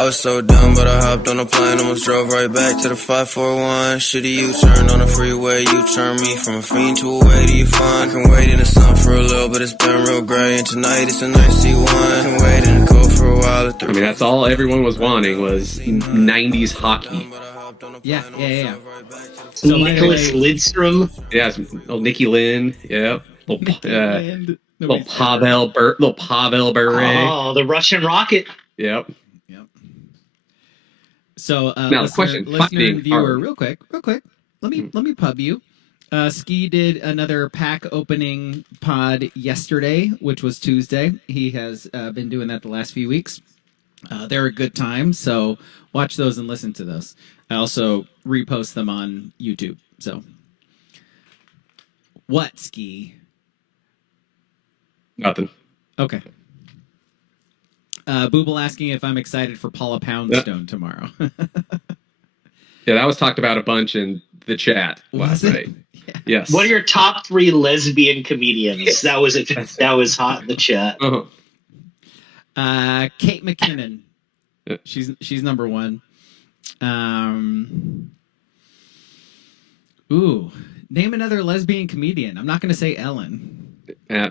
I was so dumb, but I hopped on a plane, almost drove right back to the 541. Shitty U-turn on the freeway, you turn me from a fiend to a way to you fun. I can wait in the sun for a little, but it's been real gray, and tonight it's a nice C1. I can wait in the cold for a while. I mean, that's all everyone was wanting was 90s hockey. Yeah. So Nicholas Lidstrom. Yeah, Nicky Lynn. Yeah. Little Pavel Bure. Oh, the Russian Rocket. Yep. So, now the question, listener and viewer, real quick. Let me pub you. Ski did another pack opening pod yesterday, which was Tuesday. He has been doing that the last few weeks. They're a good time, so watch those and listen to those. I also repost them on YouTube. So, what, Ski? Nothing. Okay. Booble asking if I'm excited for Paula Poundstone tomorrow. Yeah, that was talked about a bunch in the chat last night. Yeah. Yes. What are your top 3 lesbian comedians? That was hot in the chat. Uh-huh. Kate McKinnon. She's number 1. Name another lesbian comedian. I'm not going to say Ellen.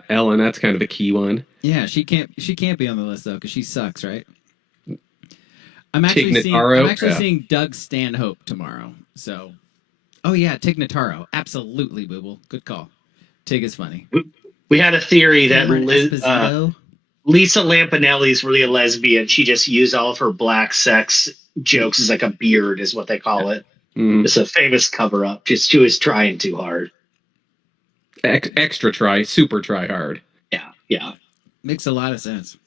Ellen, that's kind of a key one. Yeah, she can't be on the list though because she sucks, right? I'm actually seeing Doug Stanhope tomorrow. So, oh yeah, Tig Notaro, absolutely, Booble, good call. Tig is funny. We had a theory that Lisa Lampanelli is really a lesbian. She just used all of her black sex jokes as like a beard, is what they call it. It's a famous cover up. Just she was trying too hard. Extra try, super try hard. Yeah. Makes a lot of sense.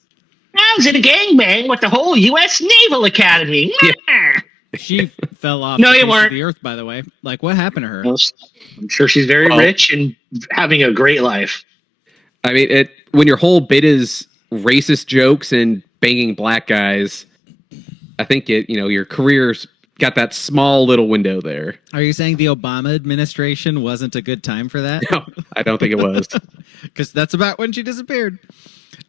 I was in a gangbang with the whole U.S. Naval Academy. Yeah. She fell off the earth, by the way. Like, what happened to her? I'm sure she's very rich and having a great life. I mean, when your whole bit is racist jokes and banging black guys, I think your career's got that small little window there. Are you saying the Obama administration wasn't a good time for that? No, I don't think it was. Because that's about when she disappeared.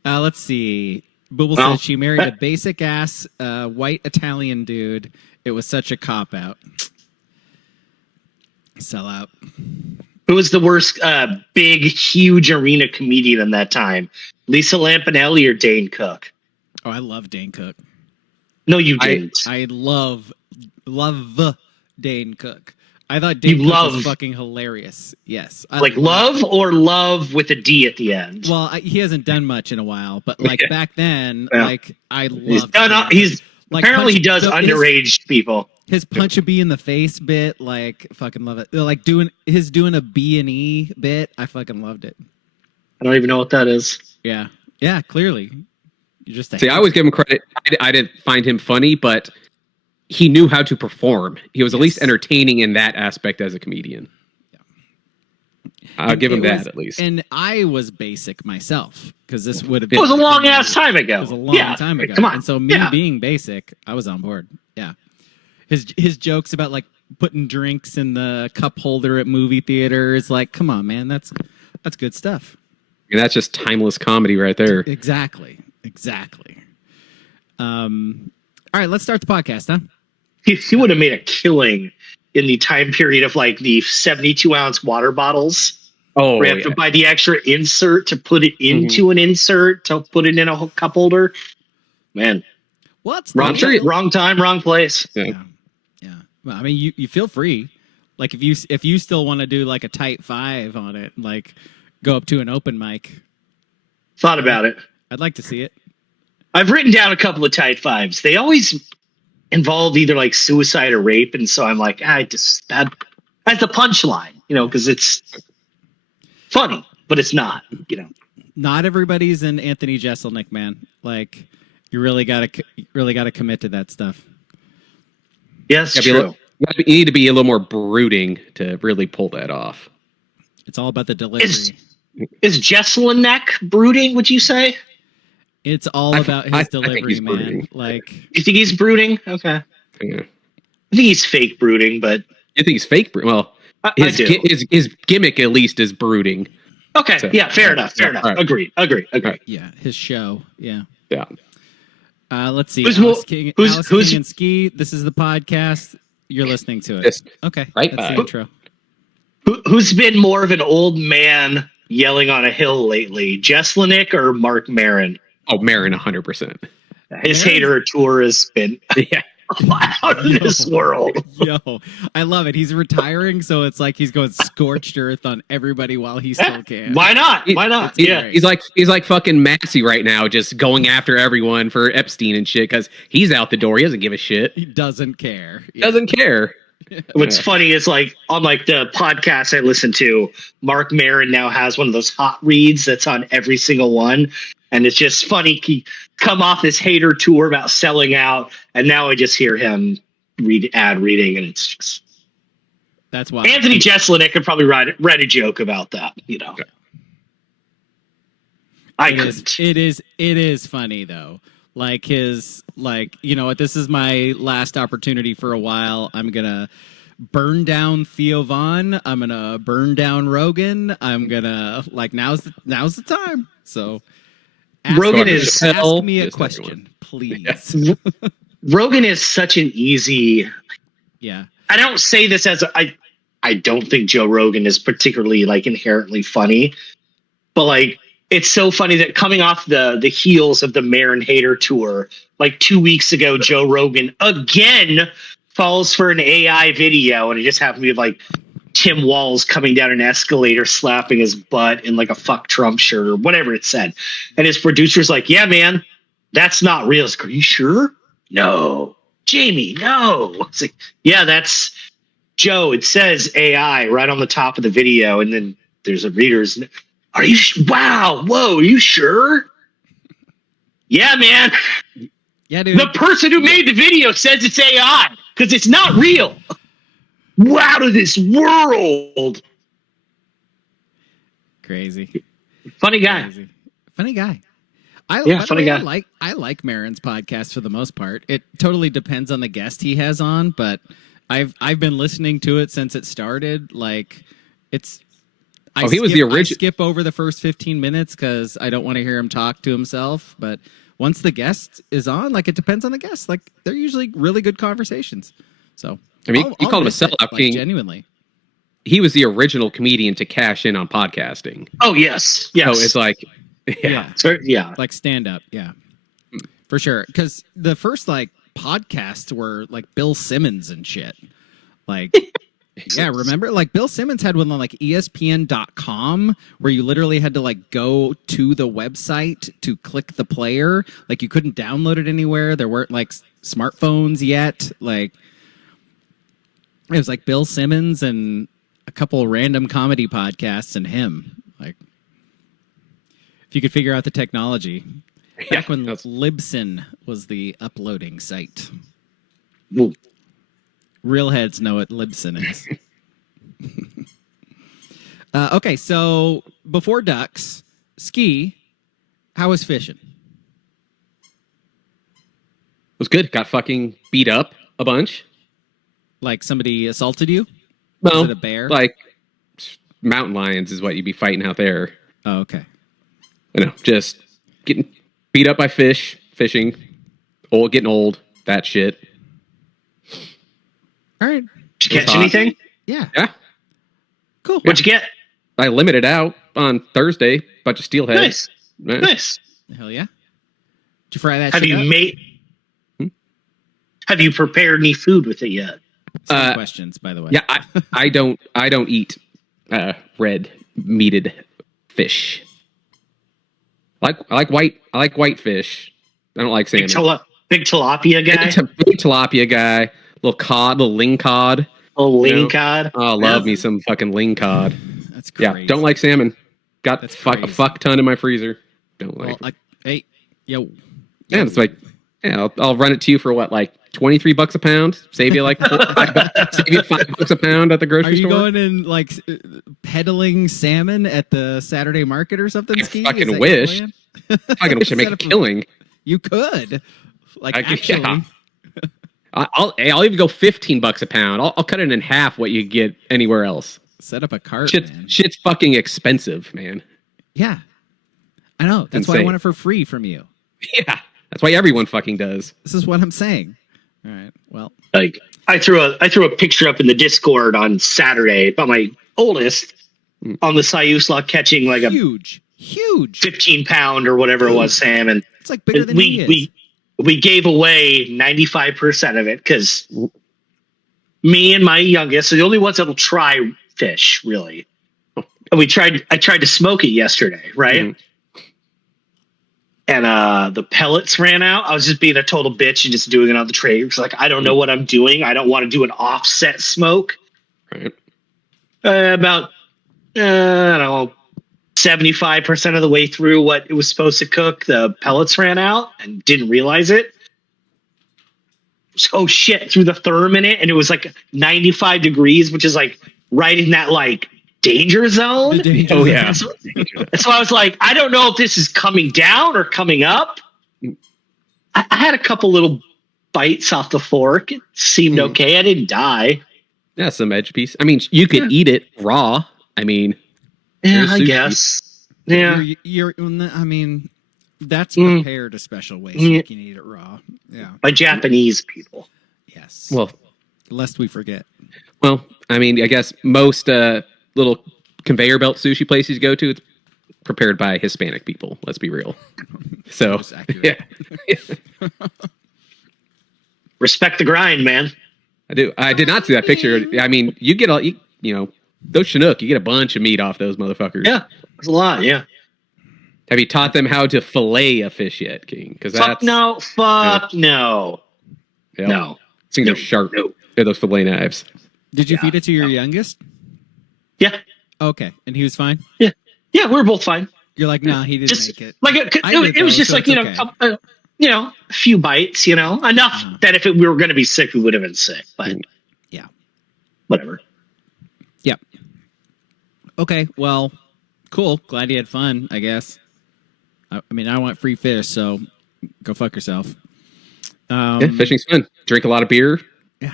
Let's see. Booble says she married a basic ass white Italian dude. It was such a cop out. Sell out. Who was the worst big, huge arena comedian in that time? Lisa Lampanelli or Dane Cook? Oh, I love Dane Cook. No, you didn't. I love Dane Cook. I thought Dane Cook was fucking hilarious. Yes. Love or love with a D at the end? Well, he hasn't done much in a while, but back then, I loved apparently he does underage people. His punch a bee in the face bit, fucking love it. Doing a B&E bit, I fucking loved it. I don't even know what that is. Yeah. Yeah, clearly. You're just I always give him credit. I didn't find him funny, but he knew how to perform. He was at least entertaining in that aspect as a comedian. Yeah. I'll give him that at least. And I was basic myself because this would have been. It was a long ass time ago. It was a long time ago. Come on. And so being basic, I was on board. Yeah. His jokes about putting drinks in the cup holder at movie theaters, come on, man, that's good stuff. And that's just timeless comedy right there. Exactly. All right, let's start the podcast, huh? He would have made a killing in the time period of the 72-ounce water bottles. Oh, where you have to buy the extra insert to put it into an insert to put it in a cup holder. Man, wrong time, wrong place. Yeah. Well, I mean, you feel free. If you still want to do a tight 5 on it, go up to an open mic. Thought about it. I'd like to see it. I've written down a couple of tight 5s. They always involve either suicide or rape, and so I'm that's the punchline, because it's funny, but it's not, Not everybody's an Anthony Jeselnik, man. You really gotta commit to that stuff. Yes, true. You need to be a little more brooding to really pull that off. It's all about the delivery. Is Jeselnik brooding? Would you say? It's all about his delivery, man. You think he's brooding? Okay. Yeah. I think he's fake brooding, but you think he's fake? Well, his gimmick at least is brooding. Okay. So, fair enough. Right. Agreed. Yeah, his show. Yeah. Yeah. Let's see. Who's Alice King who's and Ski. This is the podcast. You're listening to it. Yes. Okay. Right That's back. the intro. who's been more of an old man yelling on a hill lately, Jeselnik or Marc Maron? Oh, Maron, 100%. His hater tour has been Yeah. out of this world. Yo, I love it. He's retiring, so it's like he's going scorched earth on everybody while he still can. Why not? Why not? Yeah. He's like fucking Massey right now, just going after everyone for Epstein and shit because he's out the door. He doesn't give a shit. He doesn't care. Doesn't care. What's funny is like on like the podcast I listen to, Marc Maron now has one of those hot reads that's on every single one. And it's just funny. He come off this hater tour about selling out, and now I just hear him reading, and it's just That's why Anthony Jeselnik could probably write a joke about that. You know, I couldn't. It is funny though. Like his you know what? This is my last opportunity for a while. I'm gonna burn down Theo Von. I'm gonna burn down Rogan. I'm gonna now's the time. So. Rogan is ask me a question, please. Yeah. Rogan is such an easy. Yeah. I don't say this as I don't think Joe Rogan is particularly like inherently funny, but like it's so funny that coming off the heels of the Maron hater tour, like 2 weeks ago, Joe Rogan again falls for an AI video, and it just happened to be like Tim Walz coming down an escalator, slapping his butt in like a "fuck Trump" shirt or whatever it said. And his producer's like, "Yeah, man, that's not real." Like, "Are you sure?" "No." "Jamie, no." It's like, "Yeah, that's Joe. It says AI right on the top of the video." And then there's a reader's, "Are you, wow, whoa, are you sure?" "Yeah, man. Yeah, dude. The person who made the video says it's AI because it's not real." Out of this world. Crazy. Funny guy. Crazy. Funny guy. Funny guy. I like Maron's podcast for the most part. It totally depends on the guest he has on, but I've been listening to it since it started. Like it's he was the original. I skip over the first 15 minutes because I don't want to hear him talk to himself. But once the guest is on, like it depends on the guest. Like they're usually really good conversations. So I mean, you call him a sellout king. Genuinely. He was the original comedian to cash in on podcasting. Oh, yes. Yes. So it's like, yeah. Like stand up. Yeah, for sure. Because the first podcasts were like Bill Simmons and shit. Like, yeah, remember? Like Bill Simmons had one on like ESPN.com where you literally had to go to the website to click the player. Like you couldn't download it anywhere. There weren't smartphones yet. Like, it was like Bill Simmons and a couple random comedy podcasts and him. Like, if you could figure out the technology. Back when Libsyn was the uploading site. Ooh. Real heads know what Libsyn is. Okay, so before ducks, Ski, how was fishing? It was good. Got fucking beat up a bunch. Like somebody assaulted you? No, was it a bear? Like mountain lions is what you'd be fighting out there. Oh, okay. Just getting beat up by fishing, getting old, that shit. All right. Did you catch anything? Yeah. Yeah. Cool. What'd you get? I limited out on Thursday, bunch of steelhead. Nice. Right. Nice. Hell yeah. Did you fry that Have shit you up? made? Have you prepared any food with it yet? Some questions, by the way. Yeah, I don't eat red meated fish. I like white fish. I don't like salmon. Big tilapia guy. Big tilapia guy. Little cod, little ling cod. Oh, ling cod. Oh, love me some fucking ling cod. That's crazy. Yeah, don't like salmon. Got That's a crazy. fuck ton in my freezer. Don't like. Well, hey, yo. Yeah, it's like, yeah, I'll run it to you for what, like $23 a pound? Save you like save you $5 a pound at the grocery store. Are you going and peddling salmon at the Saturday market or something? I Ski? fucking wish. I fucking wish I make a killing. You could. Actually. Yeah. I'll even go $15 a pound. I'll cut it in half what you get anywhere else. Set up a cart, man. Shit's fucking expensive, man. Yeah. I know. That's why I want it for free from you. Yeah. That's why everyone fucking does. This is what I'm saying. All right. Well, like I threw a picture up in the Discord on Saturday about my oldest on the Sayusla catching like huge 15-pound or whatever it was salmon. It's like bigger than he is. We gave away 95% of it because me and my youngest are the only ones that'll try fish, really. And I tried to smoke it yesterday, right? Mm-hmm. And the pellets ran out. I was just being a total bitch and just doing it on the tray. It's like, I don't know what I'm doing. I don't want to do an offset smoke. Right. About, I don't know, 75% of the way through what it was supposed to cook, the pellets ran out and didn't realize it. Oh shit, threw the therm in it and it was like 95 degrees, which is like right in that like danger zone. Yeah. So I was like, I don't know if this is coming down or coming up. I had a couple little bites off the fork. It seemed okay. I didn't die. Yeah, some edge piece. I mean, you could eat it raw. I mean, yeah, I guess. Yeah. I mean, that's prepared a special way so you can eat it raw. Yeah. By Japanese people. Yes. Well, lest we forget. Well, I mean, I guess most little conveyor belt sushi places you go to, it's prepared by Hispanic people. Let's be real. So, yeah. Respect the grind, man. I do. I did not see that picture. I mean, you get those Chinook, you get a bunch of meat off those motherfuckers. Yeah, there's a lot. Yeah. Have you taught them how to fillet a fish yet, King? Because no. Yep. No. Things are sharp. No. They're those fillet knives. Did you feed it to your youngest? Yeah. Okay, and he was fine. Yeah. Yeah, we were both fine. You're like, nah, he didn't make it. Like it was just so like a few bites. Enough that if we were going to be sick, we would have been sick. But yeah, whatever. Yep. Okay. Well, cool. Glad you had fun. I guess. I mean, I want free fish, so go fuck yourself. Yeah, fishing's fun. Drink a lot of beer. Yeah.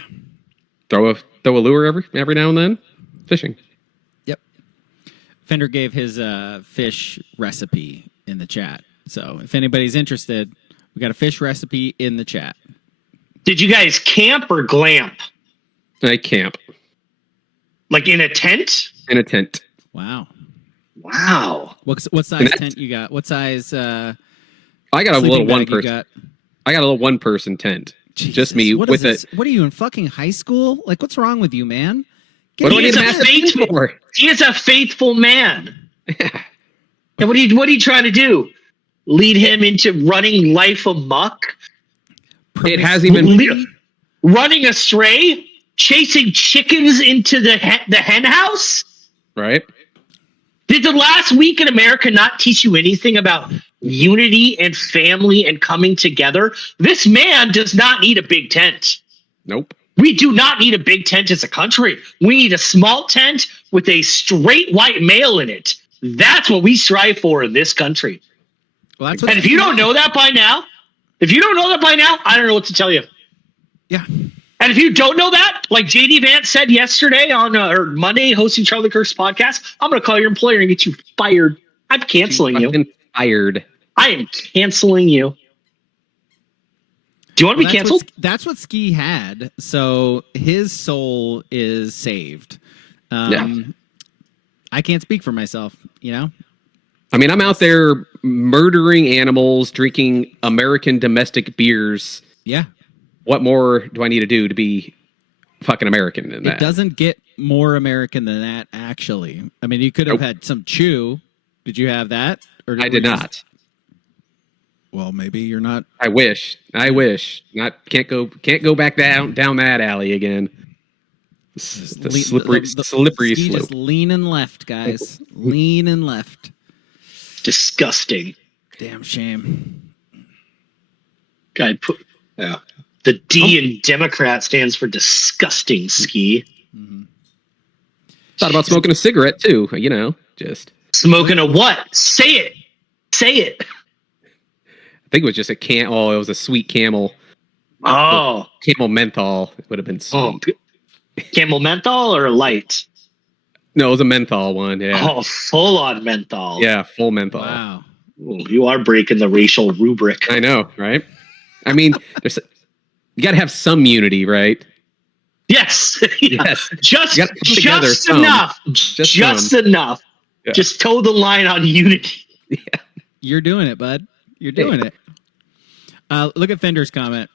Throw a lure every now and then. Fishing. Yep. Fender gave his fish recipe in the chat. So if anybody's interested, we got a fish recipe in the chat. Did you guys camp or glamp? I camp. Like in a tent? In a tent. Wow. What size tent you got? What size? I got a little one person. I got a little one person tent. Jesus, just me with it. What are you in fucking high school? Like, what's wrong with you, man? He is a faithful man. Yeah. And what are you trying to do? Lead him into running life amok? It hasn't even running astray, chasing chickens into the hen house. Right. Did the last week in America not teach you anything about unity and family and coming together? This man does not need a big tent. Nope. We do not need a big tent as a country. We need a small tent with a straight white male in it. That's what we strive for in this country. Well, and if you don't know that by now, I don't know what to tell you. Yeah. And if you don't know that, like JD Vance said yesterday on or Monday hosting Charlie Kirk's podcast, I'm going to call your employer and get you fired. I'm canceling you. Fired. I am canceling you. Do you want to be canceled? That's what Ski had. So his soul is saved. I can't speak for myself, I mean, I'm out there murdering animals, drinking American domestic beers. Yeah. What more do I need to do to be fucking American than that? It doesn't get more American than that, actually. I mean, you could have had some chew. Did you have that? Or I did not. Well, maybe you're not. I wish. Can't go back down that alley again. The slippery slope. Just leaning left, guys. Leaning left. Disgusting. Damn shame. God, the D in Democrat stands for disgusting, Ski. Mm-hmm. Thought about smoking a cigarette too, just smoking a what? Say it. I think it was just it was a sweet camel. Oh. Camel menthol. It would have been sweet. Oh. Camel menthol or light? No, it was a menthol one, yeah. Oh, full on menthol. Yeah, full menthol. Wow. You are breaking the racial rubric. I know, right? I mean, you got to have some unity, right? Yes. Yes. Just enough. Just enough. Yeah. Just toe the line on unity. Yeah. You're doing it, bud. You're doing it. Look at Fender's comment.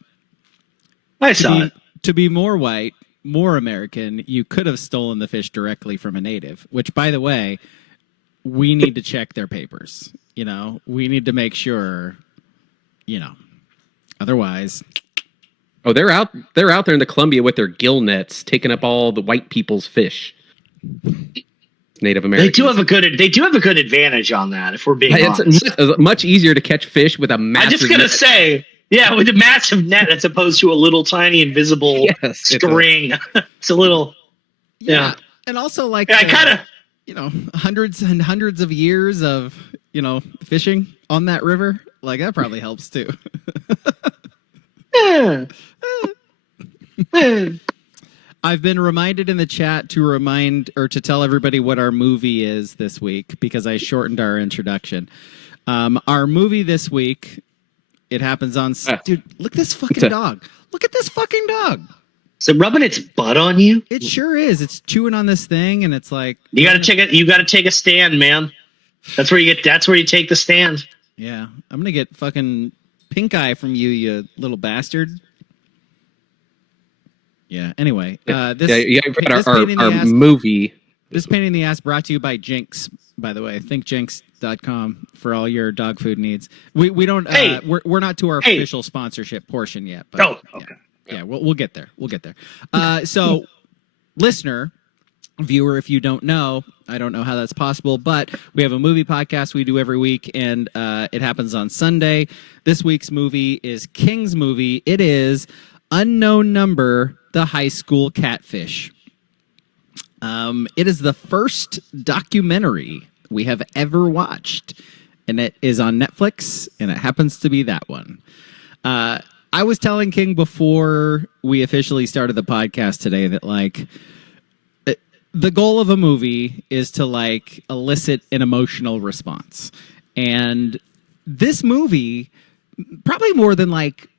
I saw it. To be more white, more American, you could have stolen the fish directly from a native, which, by the way, we need to check their papers. We need to make sure, otherwise. Oh, they're out there in the Columbia with their gill nets, taking up all the white people's fish. Native Americans. They do have a good advantage on that, if we're being honest. It's much easier to catch fish with a massive I'm just going to say, with a massive net as opposed to a little tiny invisible string. It's a little, yeah. And also, like, I kind of, hundreds and hundreds of years of, fishing on that river. Like, that probably helps too. I've been reminded in the chat to tell everybody what our movie is this week because I shortened our introduction. Our movie this week, it happens on... Dude, look at this fucking dog. Look at this fucking dog. Is it rubbing its butt on you? It sure is. It's chewing on this thing and it's like... You gotta take a stand, man. That's where you take the stand. Yeah. I'm gonna get fucking pink eye from you little bastard. Yeah. Anyway, our movie. This pain in the ass brought to you by Jinx, by the way. ThinkJinx.com for all your dog food needs. We don't. We're not to our official sponsorship portion yet. But okay. Yeah, we'll get there. We'll get there. So, listener, viewer, if you don't know, I don't know how that's possible, but we have a movie podcast we do every week, and it happens on Sunday. This week's movie is King's movie. It is Unknown Number, The High School Catfish. It is the first documentary we have ever watched, and it is on Netflix, and it happens to be that one. I was telling King before we officially started the podcast today that, like, the goal of a movie is to, like, elicit an emotional response. And this movie, probably more than, like,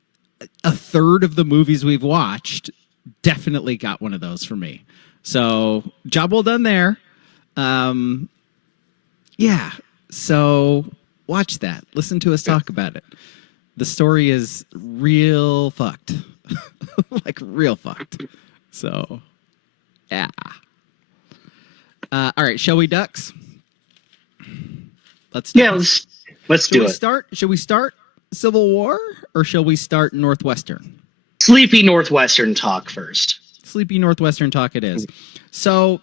a third of the movies we've watched, definitely got one of those for me. So, job well done there. Yeah, so watch that. Listen to us talk about it. The story is real fucked. Like, real fucked. So, yeah. All right, shall we, Ducks? Let's do it. Should we start Civil War, or shall we start Northwestern? Sleepy Northwestern talk first. Sleepy Northwestern talk it is. So,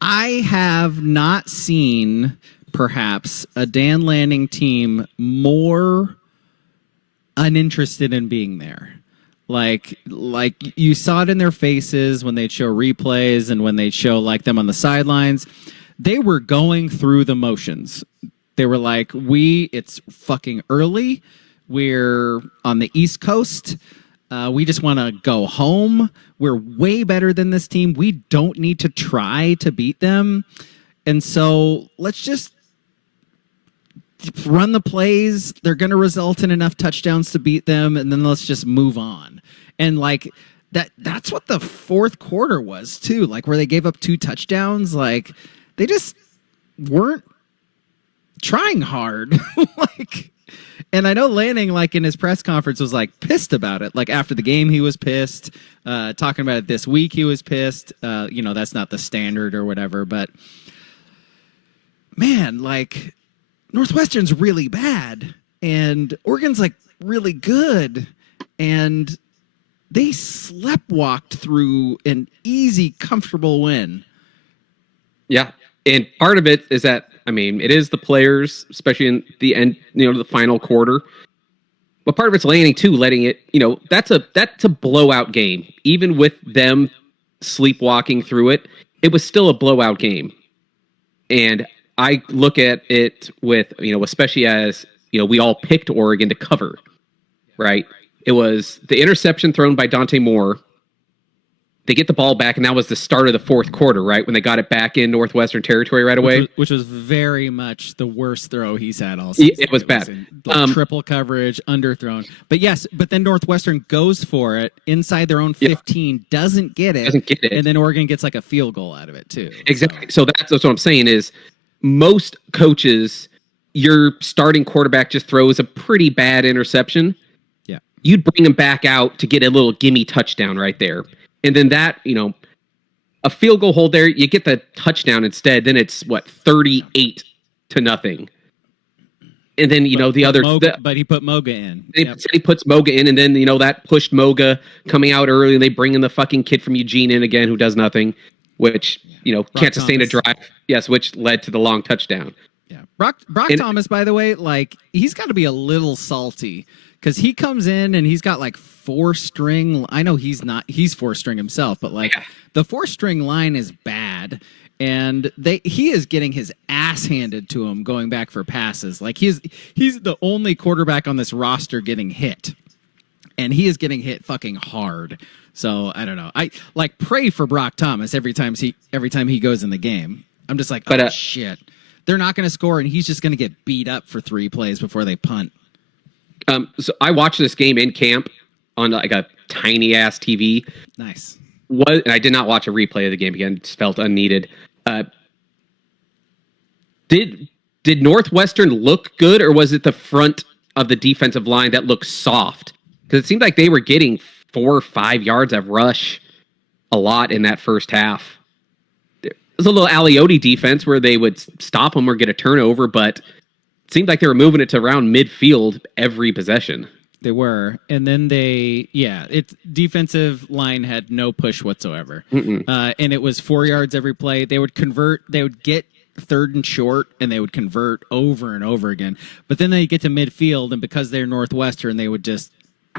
I have not seen, perhaps, a Dan Lanning team more uninterested in being there. Like you saw it in their faces when they'd show replays and when they'd show, like, them on the sidelines. They were going through the motions. They were like, it's fucking early. We're on the East Coast. We just want to go home. We're way better than this team. We don't need to try to beat them. And so let's just run the plays. They're going to result in enough touchdowns to beat them. And then let's just move on. And, like, that's what the fourth quarter was too. Like, where they gave up 2 touchdowns. Like, they just weren't trying hard. And I know Lanning, like, in his press conference was, like, pissed about it. Like, after the game, he was pissed. Talking about it this week, he was pissed. That's not the standard or whatever. But, man, like, Northwestern's really bad. And Oregon's, like, really good. And they sleptwalked through an easy, comfortable win. Yeah. And part of it is that, I mean, it is the players, especially in the end, the final quarter. But part of it's Lanning too, letting it, that's a blowout game. Even with them sleepwalking through it, it was still a blowout game. And I look at it with, especially as, we all picked Oregon to cover, right? It was the interception thrown by Dante Moore They get the ball back, and that was the start of the fourth quarter, right? When they got it back in Northwestern territory right away. Which was very much the worst throw he's had all season. It was bad. Triple coverage, underthrown. But then Northwestern goes for it inside their own 15, doesn't get it. And then Oregon gets like a field goal out of it, too. Exactly. So that's what I'm saying is most coaches, your starting quarterback just throws a pretty bad interception. Yeah. You'd bring him back out to get a little gimme touchdown right there. And then that, a field goal hold there, you get the touchdown instead. Then it's 38-0. And then, the other. But he put Moga in. He puts Moga in. And then, that pushed Moga coming out early. And they bring in the fucking kid from Eugene in again who does nothing, which, can't sustain a drive. Yes, which led to the long touchdown. Yeah. Brock Thomas, by the way, he's got to be a little salty. Because he comes in and he's got 4-string. I know he's 4-string himself, but the 4-string line is bad, and he is getting his ass handed to him going back for passes. He's the only quarterback on this roster getting hit, and he is getting hit fucking hard. So I don't know. I pray for Brock Thomas every time he goes in the game. I'm just shit, they're not going to score, and he's just going to get beat up for 3 plays before they punt. So I watched this game in camp on a tiny ass TV. Nice. And I did not watch a replay of the game again. It just felt unneeded. Did Northwestern look good, or was it the front of the defensive line that looked soft? Because it seemed like they were getting 4 or 5 yards of rush a lot in that first half. It was a little Aliotti defense where they would stop them or get a turnover, but seemed like they were moving it to around midfield every possession. They were. And then defensive line had no push whatsoever. And it was 4 yards every play. They would get 3rd and short, and they would convert over and over again. But then they get to midfield, and because they're Northwestern, they would just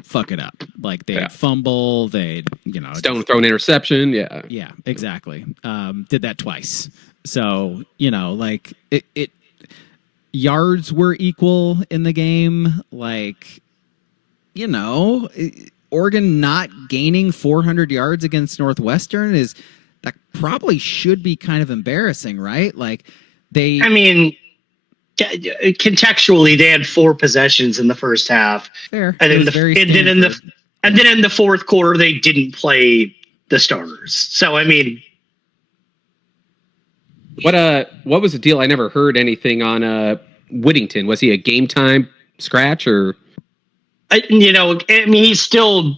fuck it up. They'd fumble, they'd, Stone throw an interception. Yeah. Yeah, exactly. Did that twice. So, yards were equal in the game. Oregon not gaining 400 yards against Northwestern that probably should be kind of embarrassing, right? Contextually, they had 4 possessions in the first half. Fair. And then in the fourth quarter, they didn't play the starters. So, what was the deal? I never heard anything on Whittington. Was he a game time scratch or? He's still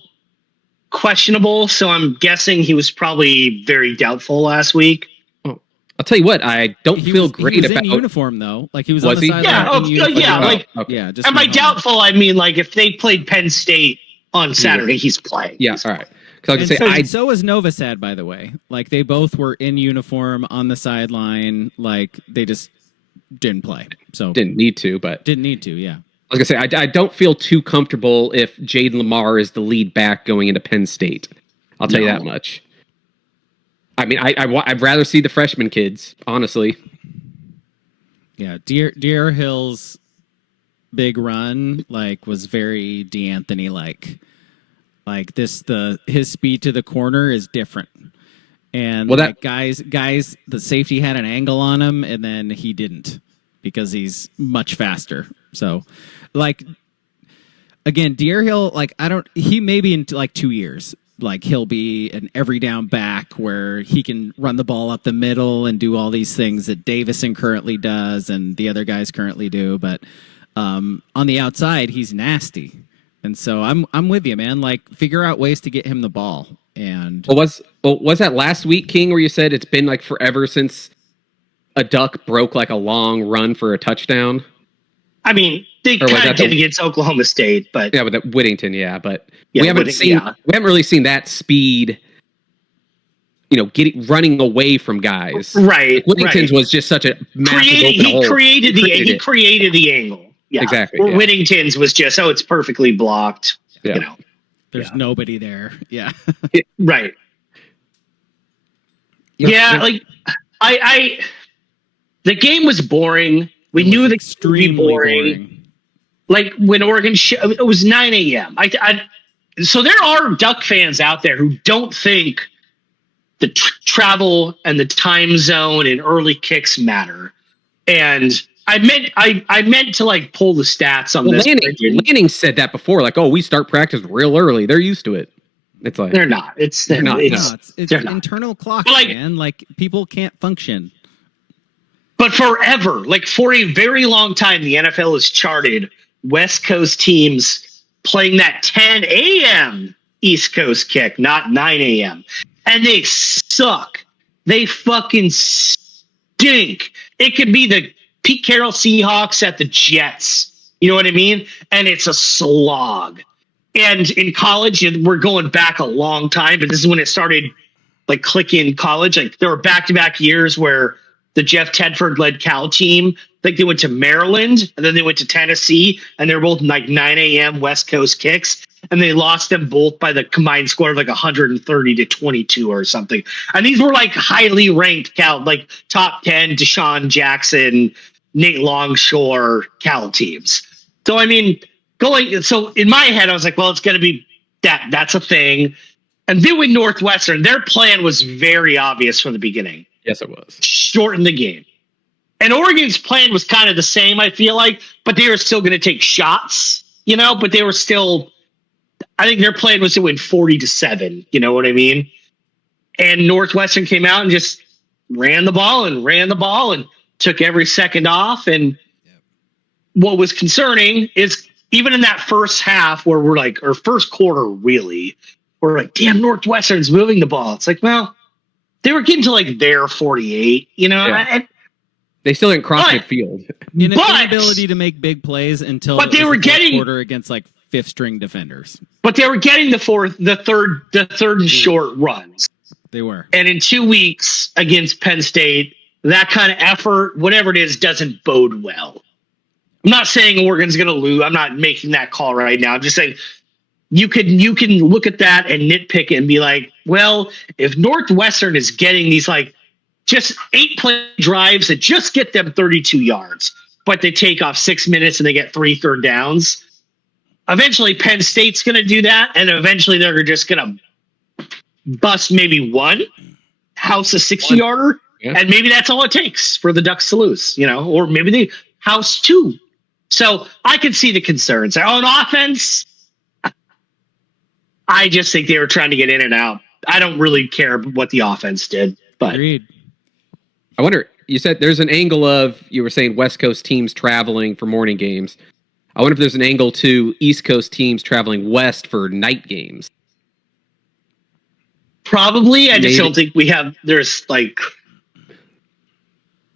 questionable, so I'm guessing he was probably very doubtful last week. Oh, I'll tell you what, I don't feel great about. He was in uniform though, he was on the sideline. And by doubtful, I mean if they played Penn State on Saturday, he's playing. Yeah, all right. So was Novosad, by the way. They both were in uniform on the sideline. They just didn't play. So didn't need to. Yeah. I was gonna say I don't feel too comfortable if Jaden Lamar is the lead back going into Penn State. I'll tell you that much. I mean, I'd rather see the freshman kids, honestly. Yeah, Dierre Hill's big run was very D'Anthony his speed to the corner is different. And guys, the safety had an angle on him, and then he didn't because he's much faster. So, again, Dierre Hill, he may be in 2 years. He'll be an every down back where he can run the ball up the middle and do all these things that Davison currently does and the other guys currently do. But on the outside, he's nasty. And so I'm with you, man. Figure out ways to get him the ball. And was that last week, King, where you said it's been forever since a Duck broke a long run for a touchdown? They kind of did against Oklahoma State, but with Whittington, but we haven't really seen that speed. Running away from guys. Right. Whittington's was just such a massive open hole. He created the angle. Yeah, exactly. Where Whittington's was just it's perfectly blocked. Yeah. There's nobody there. Yeah. Right. Yeah, I the game was boring. We knew the game would be boring. When Oregon, it was 9 a.m. So there are Duck fans out there who don't think the travel and the time zone and early kicks matter. And I meant to like pull the stats on this. Lanning said that before, like, oh, we start practice real early. They're used to it. It's like they're not. It's internal clock, like, man. Like people can't function. But forever, like for a very long time, the NFL has charted West Coast teams playing that 10 a.m. East Coast kick, not 9 a.m. And they suck. They fucking stink. It could be the Pete Carroll Seahawks at the Jets. You know what I mean? And it's a slog. And in college, we're going back a long time, but this is when it started like clicking in college. Like there were back-to-back years where the Jeff Tedford-led Cal team, like they went to Maryland and then they went to Tennessee, and they're both like 9 a.m. West Coast kicks, and they lost them both by the combined score of like 130-22 or something. And these were like highly ranked Cal, like top 10 Deshaun Jackson, Nate Longshore Cal teams. So I mean, so in my head, I was like, well, it's going to be that. That's a thing. And then with Northwestern, their plan was very obvious from the beginning. Yes, it was. Shorten the game. And Oregon's plan was kind of the same, I feel like, but they were still going to take shots, you know, but they were still, I think their plan was to win 40-7, you know what I mean? And Northwestern came out and just ran the ball and took every second off. And what was concerning is even in that first half where we're like, or first quarter, really, we're like, damn, Northwestern's moving the ball. It's like, well, they were getting to like their 48, you know. Yeah. They still didn't cross midfield. Inability to make big plays until they were getting quarter against like fifth string defenders. But they were getting the third and short runs. They were. And in 2 weeks against Penn State, that kind of effort, whatever it is, doesn't bode well. I'm not saying Oregon's going to lose. I'm not making that call right now. I'm just saying you can look at that and nitpick it and be like, well, if Northwestern is getting these like just 8-play drives that just get them 32 yards, but they take off 6 minutes and they get 3 third downs, eventually Penn State's going to do that, and eventually they're just going to bust maybe one, house a 60-yarder, and maybe that's all it takes for the Ducks to lose, you know, or maybe they house 2. So I can see the concerns. On offense, I just think they were trying to get in and out. I don't really care what the offense did. But agreed. I wonder, you said there's an angle of, you were saying West Coast teams traveling for morning games. I wonder if there's an angle to East Coast teams traveling west for night games. Probably. I just don't think there's like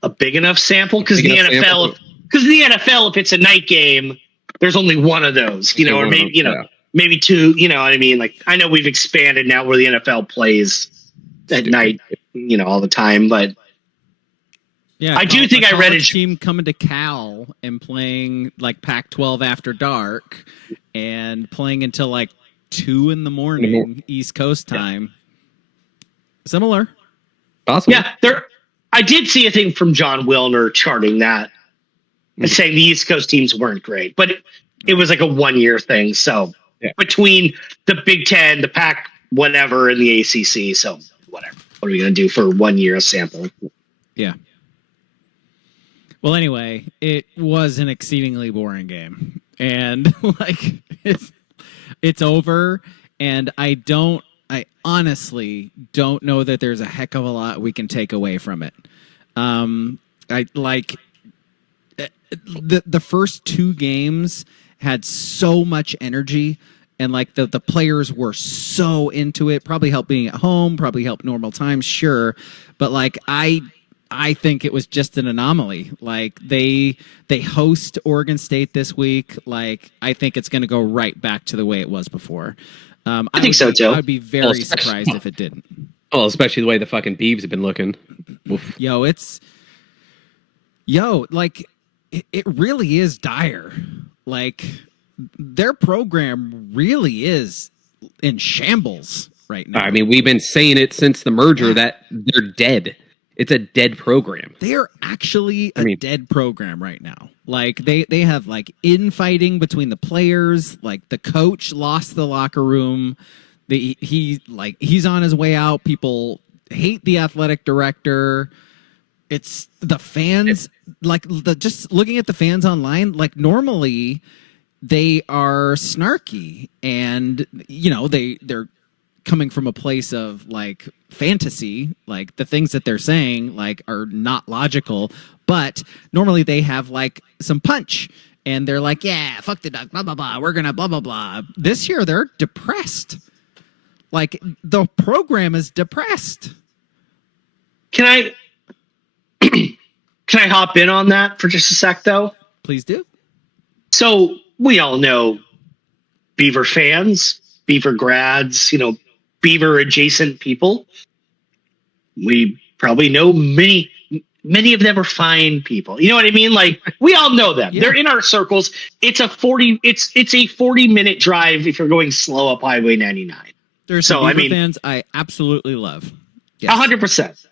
a big enough sample because the NFL, if it's a night game, there's only one of those, you know, or maybe, you know, maybe 2, you know what I mean? Like, I know we've expanded now where the NFL plays at night, you know, all the time, but yeah, I do think I read a team coming to Cal and playing like Pac-12 after dark and playing until like 2 a.m. East Coast time. Similar. Possibly. Yeah, I did see a thing from John Wilner charting that and saying the East Coast teams weren't great, but it was like a 1-year thing. So between the Big Ten, the Pac, whatever, and the ACC, so whatever. What are we going to do for 1 year sample? Yeah. Well, anyway, it was an exceedingly boring game, and like it's over. And I honestly don't know that there's a heck of a lot we can take away from it. I like the first 2 games had so much energy, and like the players were so into it. Probably helped being at home, probably helped normal times, sure, but like I think it was just an anomaly. Like they host Oregon State this week. Like I think it's going to go right back to the way it was before. I think so too. I'd be very surprised if it didn't. Oh, especially the way the fucking Beavs have been looking. Oof. Like it really is dire. Like their program really is in shambles right now. I mean, we've been saying it since the merger that they're dead. It's a dead program. They are actually a dead program right now. Like they have like infighting between the players. Like the coach lost the locker room. He's on his way out. People hate the athletic director. It's the fans, just looking at the fans online, like normally they are snarky and, they're coming from a place of like fantasy, like the things that they're saying like are not logical, but normally they have like some punch and they're like, yeah, fuck the Ducks, blah, blah, blah. We're going to blah, blah, blah. This year they're depressed. Like the program is depressed. Can I hop in on that for just a sec though? Please do. So we all know Beaver fans, Beaver grads, Beaver adjacent people. We probably know many of them are fine people. You know what I mean? Like we all know them. Yeah. They're in our circles. It's a 40-minute drive if you're going slow up Highway 99. There's some Beaver fans I absolutely love. Yes. 100%.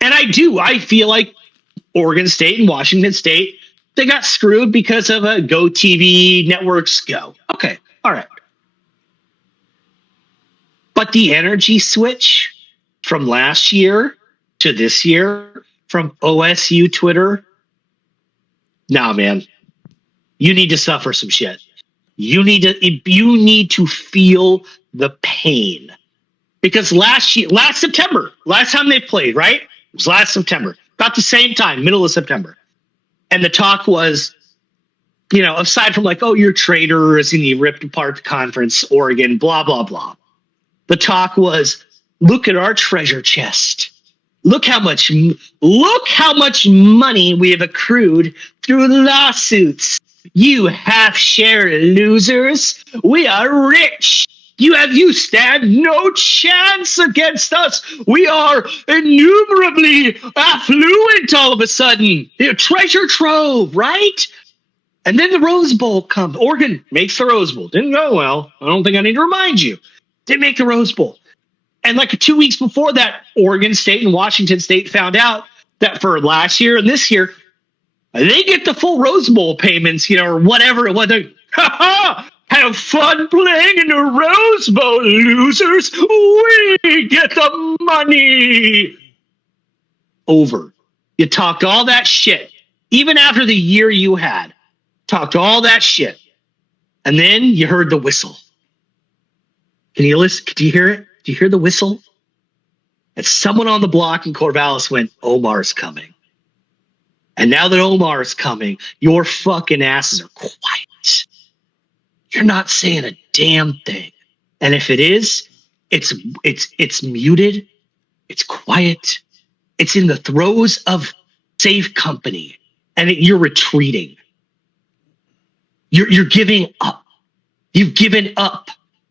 And I feel like Oregon State and Washington State, they got screwed because of a Go TV networks go. Okay. All right. But the energy switch from last year to this year from OSU Twitter, nah, man, you need to suffer some shit. You need to feel the pain because last September, last time they played, right? It was last September, about the same time, middle of September. And the talk was, aside from like, oh, you're traitors and you ripped apart the conference, Oregon, blah, blah, blah. The talk was, look at our treasure chest. Look how much money we have accrued through lawsuits. You half-share losers. We are rich. You stand no chance against us. We are innumerably affluent all of a sudden. Treasure trove, right? And then the Rose Bowl comes. Oregon makes the Rose Bowl. Didn't go well. I don't think I need to remind you. Didn't make the Rose Bowl. And like 2 weeks before that, Oregon State and Washington State found out that for last year and this year, they get the full Rose Bowl payments, or whatever. Have fun playing in the Rose Bowl, losers. We get the money. Over. You talked all that shit. Even after the year you had, talked all that shit. And then you heard the whistle. Can you listen? Do you hear it? Do you hear the whistle? And someone on the block in Corvallis went, Omar's coming. And now that Omar's coming, your fucking asses are quiet. You're not saying a damn thing. And if it is, it's muted. It's quiet. It's in the throes of safe company. And you're retreating. You're giving up. You've given up.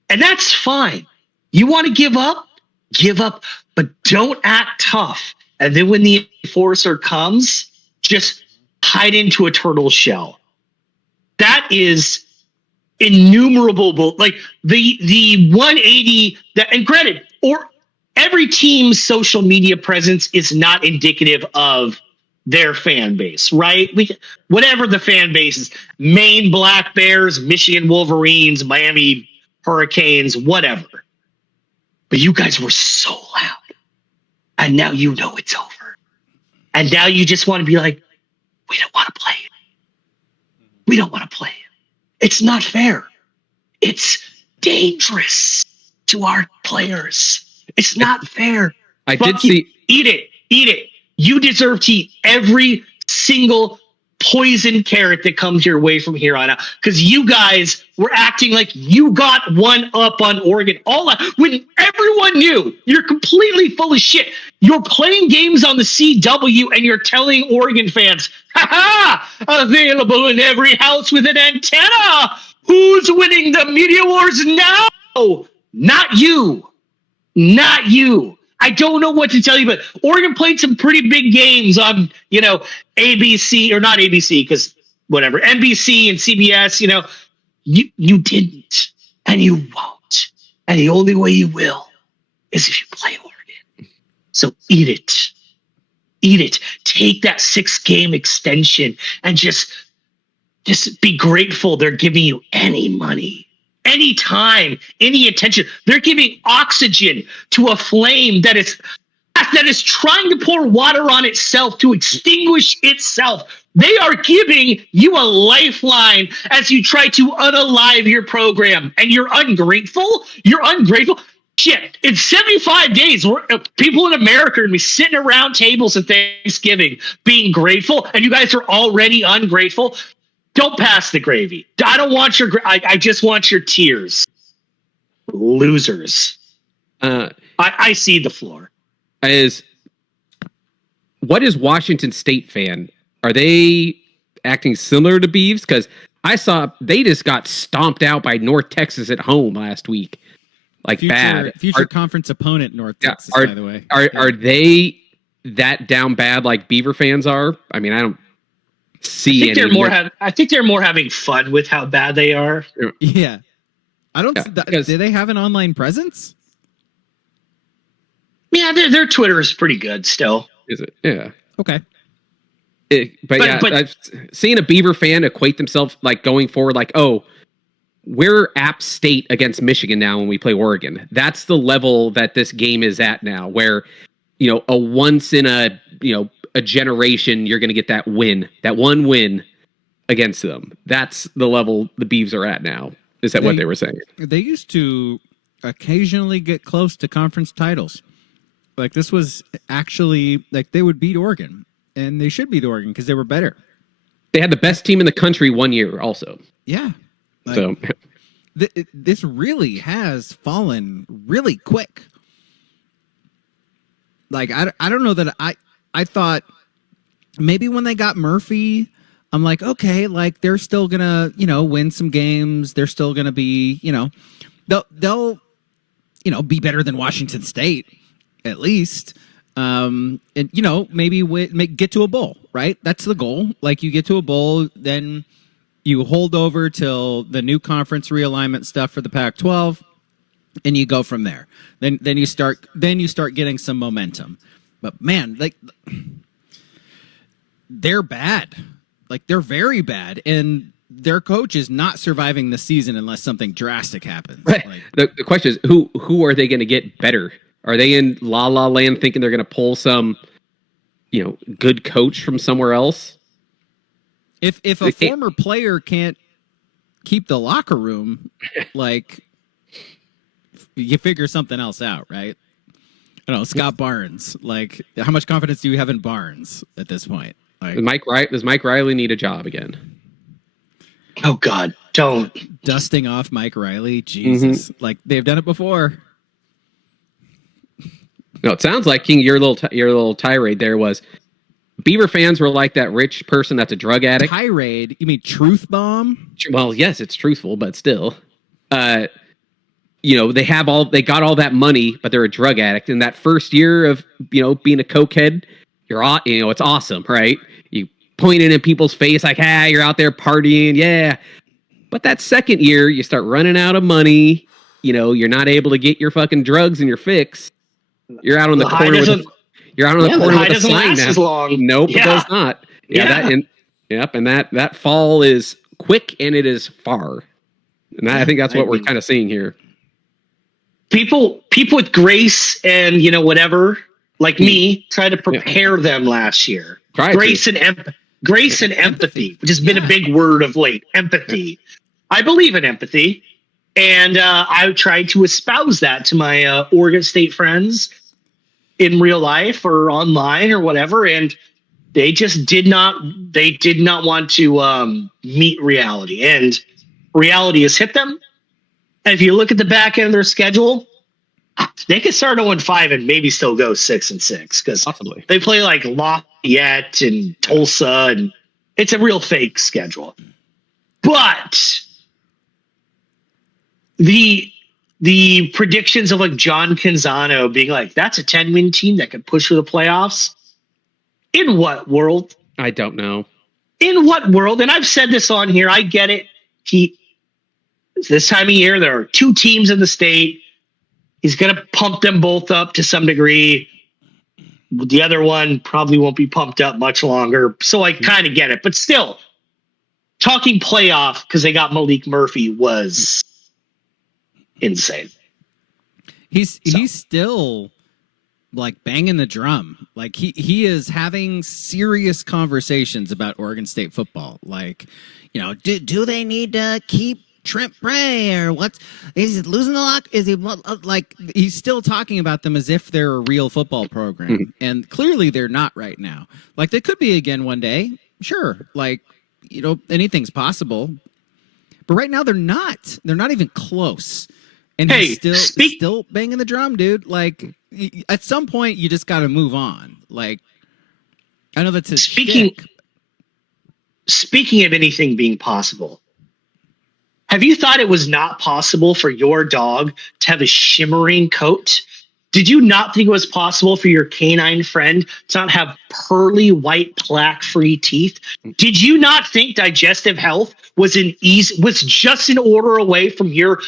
And that's fine. You want to give up, but don't act tough. And then when the enforcer comes, just hide into a turtle shell. That is innumerable. Like the 180 that, and granted, or every team's social media presence is not indicative of their fan base, right? Whatever the fan base is, Maine Black Bears, Michigan Wolverines, Miami Hurricanes, whatever. But you guys were so loud. And now you know it's over. And now you just want to be like, we don't want to play it. We don't want to play it. It's not fair. It's dangerous to our players. It's not fair. I did see. Eat it. You deserve to eat every single poison carrot that comes your way from here on out, because you guys were acting like you got one up on Oregon when everyone knew you're completely full of shit. You're playing games on the CW and you're telling Oregon fans, available in every house with an antenna. Who's winning the media wars now? Not you. I don't know what to tell you, but Oregon played some pretty big games on, ABC, or not ABC, because whatever, NBC and CBS, you didn't, and you won't. And the only way you will is if you play Oregon. So eat it. Take that 6-game extension and just be grateful they're giving you any money. any time, any attention. They're giving oxygen to a flame that is trying to pour water on itself to extinguish itself. They are giving you a lifeline as you try to unalive your program, and you're ungrateful. You're ungrateful. Shit, in 75 days, people in America are going to be sitting around tables at Thanksgiving being grateful, and you guys are already ungrateful. Don't pass the gravy. I don't want your. I just want your tears. Losers. I see the floor. What is Washington State fan? Are they acting similar to Beavs? Because I saw they just got stomped out by North Texas at home last week. Like bad. Future conference opponent North Texas, by the way. Are they that down bad like Beaver fans are? I mean, I don't see I think they're more having fun with how bad they are. Yeah. I don't do they have an online presence? Yeah, their Twitter is pretty good still. Is it? Yeah. Okay. But I've seen a Beaver fan equate themselves like going forward, like, oh, we're App State against Michigan now when we play Oregon. That's the level that this game is at now, where, a once in a generation, you're going to get that one win against them. That's the level the Beavs are at now. Is that what they were saying? They used to occasionally get close to conference titles. Like this was actually like they would beat Oregon, and they should beat Oregon because they were better. They had the best team in the country one year also. Yeah. Like, so this really has fallen really quick. Like I don't know that I thought maybe when they got Murphy, I'm like, okay, like they're still gonna win some games. They're still gonna be they'll be better than Washington State at least. And maybe get to a bowl, right? That's the goal. Like you get to a bowl, then you hold over till the new conference realignment stuff for the Pac-12, and you go from there. Then you start getting some momentum. But man, like they're bad. Like they're very bad, and their coach is not surviving the season unless something drastic happens. Right. Like, the question is, who are they going to get better? Are they in La La Land thinking they're going to pull some, good coach from somewhere else? If a former player can't keep the locker room, like you figure something else out, right? I don't know, Scott Barnes. Like, how much confidence do you have in Barnes at this point? Like, does Mike Riley need a job again? Oh God, don't. Dusting off Mike Riley, Jesus! Like they've done it before. No, it sounds like King. Your little tirade there was Beaver fans were like that rich person that's a drug addict. Tirade? You mean truth bomb? Well, yes, it's truthful, but still, they got all that money, but they're a drug addict. In that first year of being a cokehead, it's awesome, right? You point it in people's face like, you're out there partying, yeah. But that second year, you start running out of money. You're not able to get your fucking drugs and your fix. You're out on the corner with a sign now. As long. Nope, it does not. And that fall is quick and it is far. And I think that's what we're kind of seeing here. People with grace and whatever, like me, try to prepare them last year. Grace and empathy, which has been a big word of late. Empathy. I believe in empathy. And I tried to espouse that to my Oregon State friends in real life or online or whatever, and they just did not want to meet reality, and reality has hit them. And if you look at the back end of their schedule, they could start 0-5 and maybe still go 6-6 because they play like Lafayette and Tulsa, and it's a real fake schedule. But the predictions of like John Canzano being like, that's a 10-win team that could push for the playoffs. In what world? I don't know. In what world? And I've said this on here. I get it. This time of year, there are two teams in the state. He's going to pump them both up to some degree. The other one probably won't be pumped up much longer. So I kind of get it. But still, talking playoff because they got Malik Murphy was insane. He's still like banging the drum. Like he is having serious conversations about Oregon State football. Like, do they need to keep Trent Bray, or is he losing the lock? Is he like, he's still talking about them as if they're a real football program, and clearly they're not right now. Like, they could be again one day, sure. Like, anything's possible, but right now they're not. They're not even close. And he's still banging the drum, dude. Like, at some point, you just got to move on. Like, I know that's his shtick. Speaking of anything being possible, have you thought it was not possible for your dog to have a shimmering coat? Did you not think it was possible for your canine friend to not have pearly white plaque-free teeth? Did you not think digestive health was just an order away from your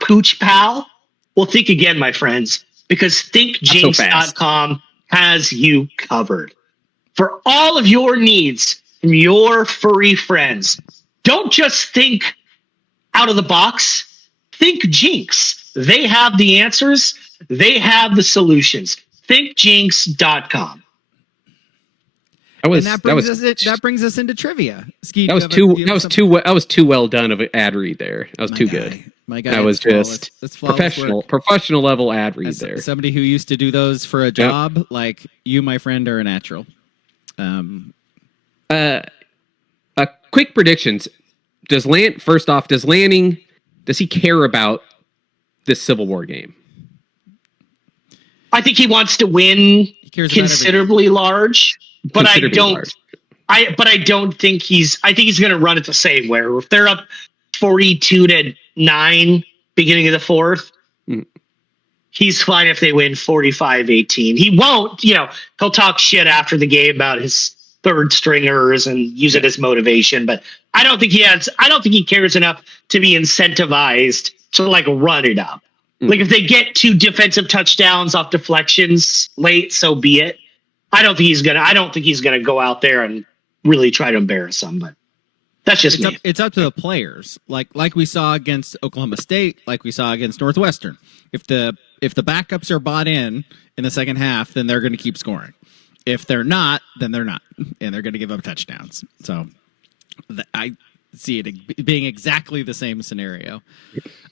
pooch pal? Well, think again, my friends, because thinkjinx.com has you covered for all of your needs from your furry friends. Don't just think out of the box. Think Jinx. They have the answers. They have the solutions. Thinkjinx.com. That brings us into trivia. Ski, that was too well done of an ad read there. That was too good. My God, that was just professional level ad read there. Somebody who used to do those for a job, like you, my friend, are a natural. Quick predictions. Does Lanning, does he care about this Civil War game? I think he wants to win considerably large, but I don't think I think he's going to run it the same way. If they're up 42-9 beginning of the fourth, he's fine if they win 45-18. He won't, he'll talk shit after the game about his third stringers and use it as motivation, but I don't think he cares enough to be incentivized to like run it up. Like, if they get 2 defensive touchdowns off deflections late, so be it. I don't think he's gonna go out there and really try to embarrass them, but that's just me. It's up to the players. Like we saw against Oklahoma State, like we saw against Northwestern. If the backups are bought in the second half, then they're going to keep scoring. If they're not, then they're not, and they're going to give up touchdowns. So I see it being exactly the same scenario.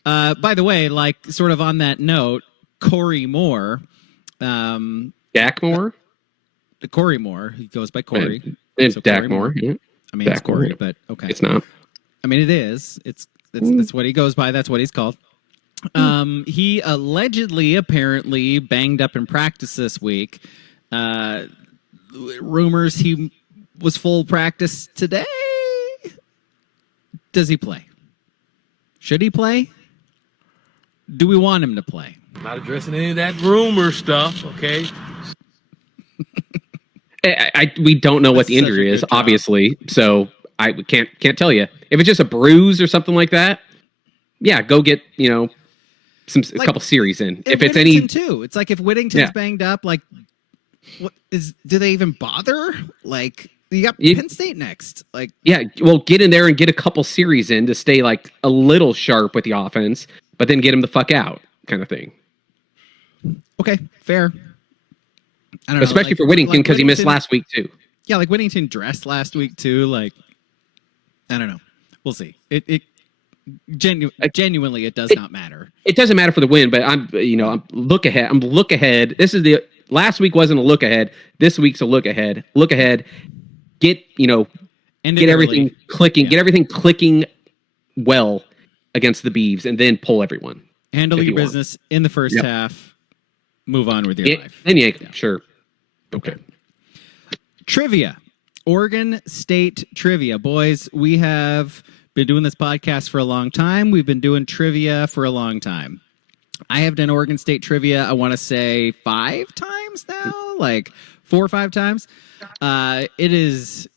By the way, like, sort of on that note, Corey Moore. Dak Moore? Corey Moore. He goes by Corey. It's so Dak Moore. Yeah. I mean, Dak it's Corey, Moore. But okay. It's not. I mean, it is. That's what he goes by. That's what he's called. He apparently banged up in practice this week. Rumors he was full practice today. Does he play? Should he play? Do we want him to play? I'm not addressing any of that rumor stuff, okay? We don't know what the injury is, obviously, so I can't tell you. If it's just a bruise or something like that, yeah, go get a couple series in. If it's any, too, it's like if Whittington's banged up, like, do they even bother? Like, you got Penn State next. Like, yeah, well, get in there and get a couple series in to stay like a little sharp with the offense, but then get him the fuck out, kind of thing. Okay, fair. I don't know, especially for Whittington, because he missed last week too. Yeah, like Whittington dressed last week too. Like, I don't know. We'll see. Genuinely, it does not matter. It doesn't matter for the win, but I'm look ahead. I'm look ahead. This is last week wasn't a look ahead. This week's a look ahead. Look ahead. Get everything clicking. Yeah. Get everything clicking well against the Beavs, and then pull everyone. Handle your business in the first half. Move on with your life. Then sure. Okay. Trivia. Oregon State trivia. Boys, we have been doing this podcast for a long time. We've been doing trivia for a long time. I have done Oregon State trivia, I want to say 5 times now, like 4 or 5 times. It is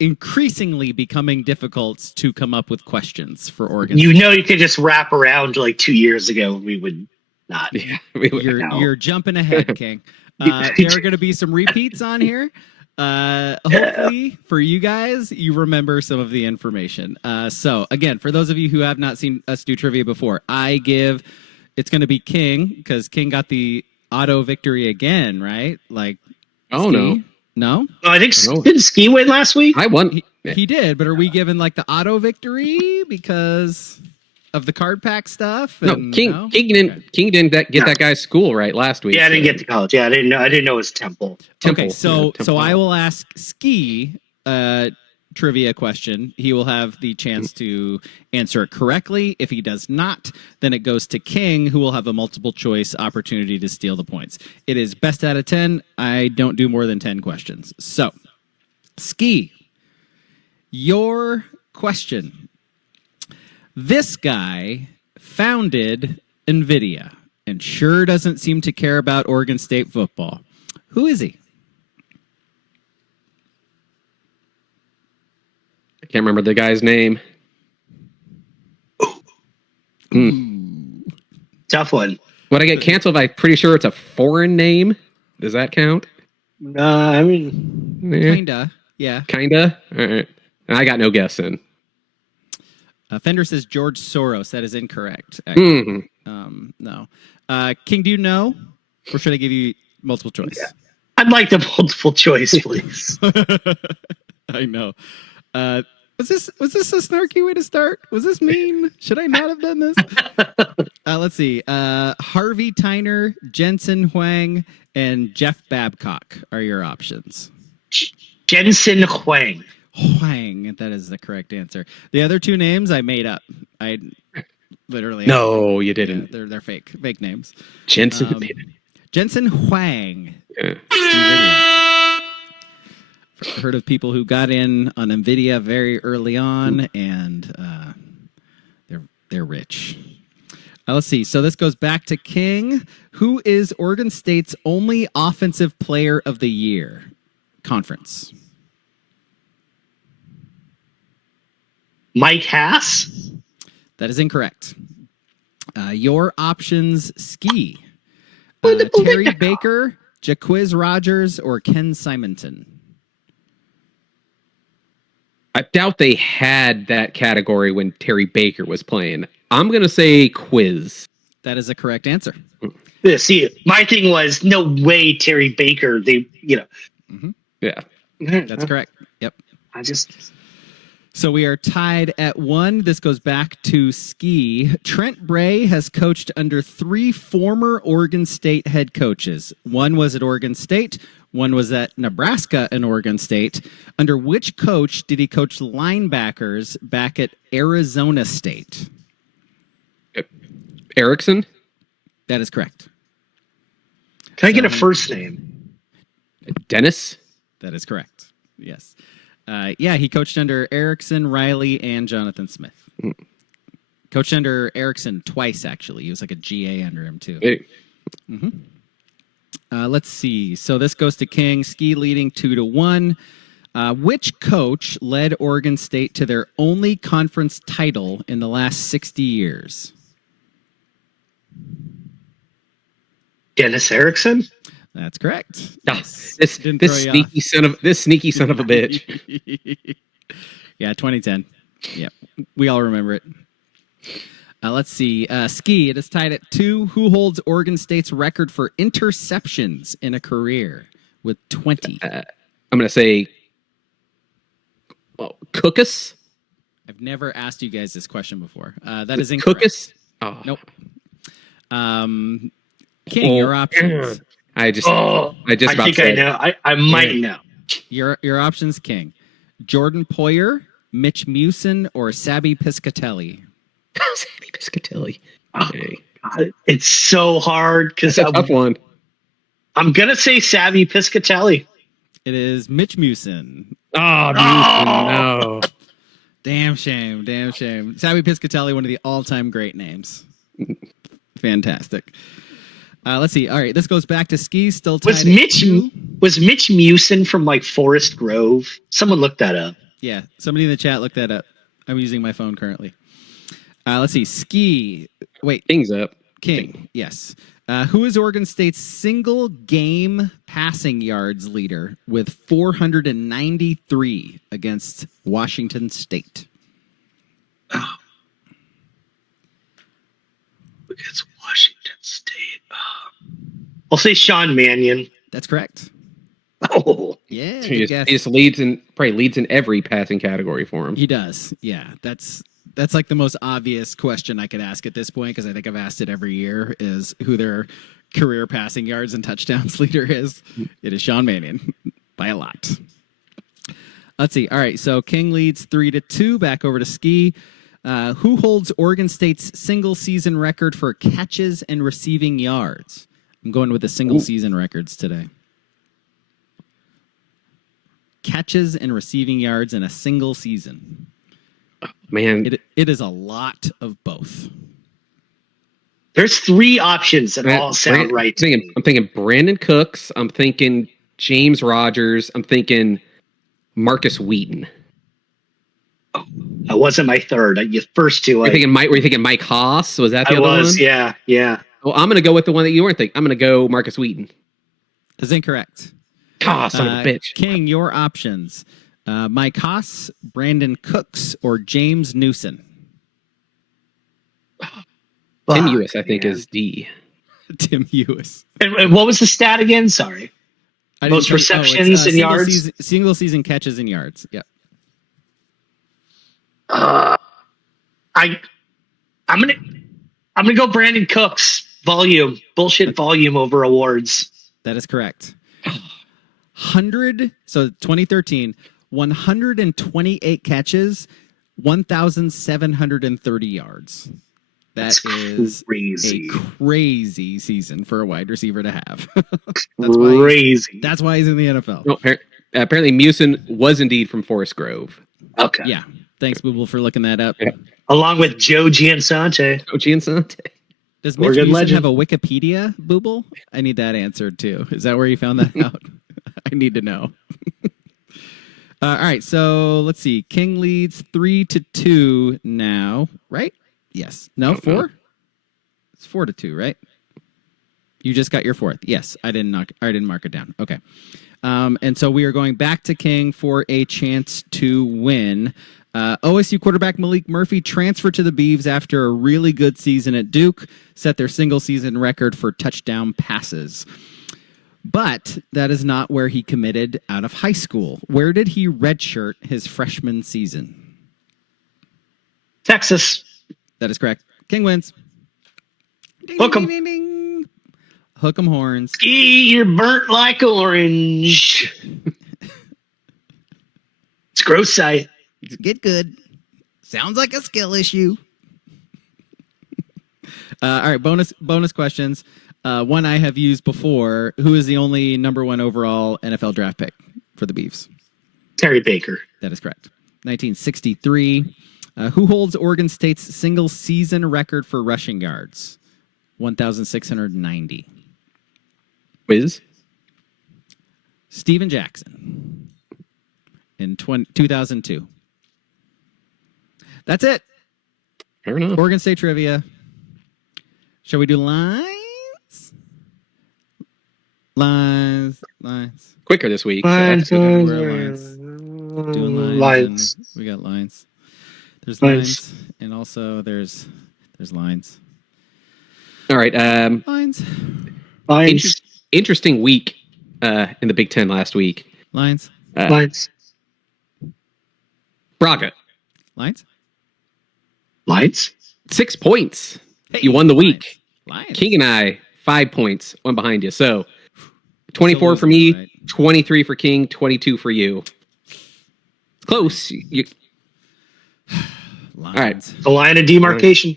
increasingly becoming difficult to come up with questions for Oregon State. You could just wrap around like 2 years ago. We would not. Yeah, you're jumping ahead, King. There are going to be some repeats on here. Hopefully for you guys, you remember some of the information. So again, for those of you who have not seen us do trivia before, it's going to be King because King got the auto victory again, right? Like, oh Ski? no, no. I think did Ski win last week? I won. He did, but are we given like the auto victory because of the card pack stuff? No, King didn't get that guy's school right last week. Yeah, I didn't get to college. Yeah, I didn't know it was Temple. Okay, so I will ask Ski trivia question. He will have the chance to answer it correctly. If he does not, then it goes to King, who will have a multiple choice opportunity to steal the points. It is best out of 10. I don't do more than 10 questions. So, Ski, your question. This guy founded NVIDIA and sure doesn't seem to care about Oregon State football. Who is he? I can't remember the guy's name. Tough one. When I get canceled, I'm pretty sure it's a foreign name. Does that count? I mean, Kinda, yeah. Kinda? All right. I got no guess in. Fender says George Soros. That is incorrect. Actually. No. King, do you know? Or should I give you multiple choice? Yeah. I'd like the multiple choice, please. I know. Was this a snarky way to start? Was this mean? Should I not have done this? Let's see. Harvey Tyner, Jensen Huang, and Jeff Babcock are your options. Jensen Huang. Huang, that is the correct answer. The other two names I made up. I literally. No, you didn't. Yeah, they're fake names. Jensen Huang. Yeah. Heard of people who got in on NVIDIA very early on, and they're rich. Let's see. So this goes back to King. Who is Oregon State's only offensive player of the year? Conference. Mike Hass? That is incorrect. Your options, Ski. Terry Terry Baker, Jaquiz Rogers, or Ken Simonton? I doubt they had that category when Terry Baker was playing. I'm going to say Quiz. That is a correct answer. Yeah, see, my thing was no way Terry Baker. Yeah. That's correct. Yep. So we are tied at 1. This goes back to Ski. Trent Bray has coached under 3 former Oregon State head coaches. One was at Oregon State. One was at Nebraska and Oregon State. Under which coach did he coach linebackers back at Arizona State? Erickson? That is correct. Can I get a first name? Dennis? That is correct. Yes. He coached under Erickson, Riley, and Jonathan Smith. Coached under Erickson twice, actually. He was like a GA under him, too. Hey. Mm-hmm. Let's see. So this goes to King. Ski leading 2-1. Which coach led Oregon State to their only conference title in the last 60 years? Dennis Erickson? That's correct. Yes. This sneaky son of a bitch. Yeah, 2010. Yeah, we all remember it. Let's see. Ski, it is tied at 2. Who holds Oregon State's record for interceptions in a career with 20? I'm going to say Cookus. I've never asked you guys this question before. That is incorrect. Cookus? Oh. Nope. King, your options. I think I know. I might know. Your options, King. Jordan Poyer, Mitch Musin, or Sabby Piscatelli? Sabby Piscatelli. Okay. God, it's so hard because that's a tough one. I'm gonna say Sabby Piscatelli. It is Mitch Musin. Oh, no. Damn shame. Sabby Piscatelli, one of the all-time great names. Fantastic. Let's see. All right, this goes back to Ski. Still tied. Was Mitch Musin from like Forest Grove? Someone looked that up. Yeah, somebody in the chat looked that up. I'm using my phone currently. Let's see. Ski. Wait. King's up. King. Yes. Who is Oregon State's single game passing yards leader with 493 against Washington State? Oh. Against Washington State. I'll say Sean Mannion. That's correct. Oh, yeah. He just leads in every passing category for him. He does. Yeah, that's like the most obvious question I could ask at this point, because I think I've asked it every year, is who their career passing yards and touchdowns leader is. It is Sean Mannion by a lot. Let's see. All right, so King leads 3-2. Back over to Ski. Who holds Oregon State's single season record for catches and receiving yards? I'm going with the single season records today. Catches and receiving yards in a single season. Man, it is a lot of both. There's 3 options that all sound right to me. I'm thinking Brandon Cooks. I'm thinking James Rogers. I'm thinking Marcus Wheaton. Oh, that wasn't my third. Your first 2. Were you thinking Mike Haas? Was that the other one? Yeah. Well, I'm going to go with the one that you weren't thinking. I'm going to go Marcus Wheaton. That's incorrect. Son of a bitch. King, your options. Mike Haas, Brandon Cooks, or James Newsom? Tim Ewis, I think, is D. Tim Ewis. And what was the stat again? Sorry. Most receptions and yards? Single season catches and yards. Yep. I'm gonna go Brandon Cooks. Volume. Bullshit volume over awards. That is correct. 2013, 128 catches, 1,730 yards. That's is crazy. A crazy season for a wide receiver to have. Crazy. That's why he's in the NFL. No, apparently Mewson was indeed from Forest Grove. Okay. Yeah. Thanks, Booble, for looking that up. Yeah. Along with Joe Giansante. Does Mitch Mewson have a Wikipedia, Booble? I need that answered, too. Is that where you found that out? I need to know. All right, so let's see. King leads 3-2 now, right? Yes. No, 4? It's 4-2, right? You just got your 4th. Yes, I didn't mark it down. Okay. And so we are going back to King for a chance to win. OSU quarterback Malik Murphy transferred to the Beavs after a really good season at Duke, set their single season record for touchdown passes. But that is not where he committed out of high school. Where did he redshirt his freshman season? Texas. That is correct. King wins. Hook 'em. Ding, ding, ding. Hook 'em horns. You're burnt like orange. It's gross sight. Get good. Sounds like a skill issue. All right, bonus questions. One I have used before. Who is the only number 1 overall NFL draft pick for the Beavs? Terry Baker. That is correct. 1963. Who holds Oregon State's single season record for rushing yards? 1,690. Wiz? Steven Jackson in 2002. That's it. Fair enough. Oregon State trivia. Shall we do lines? Lines. Quicker this week. Lines. Doing lines. We got lines. There's lines, and also there's lines. All right. Lines. Interesting week in the Big Ten last week. Lines. Lines. Braga. Lines. 6 points. Hey, you won the week. Lions. King and I, 5 points, one behind you. So 24 for me, right. 23 for King, 22 for you. It's close. All right. The line of demarcation.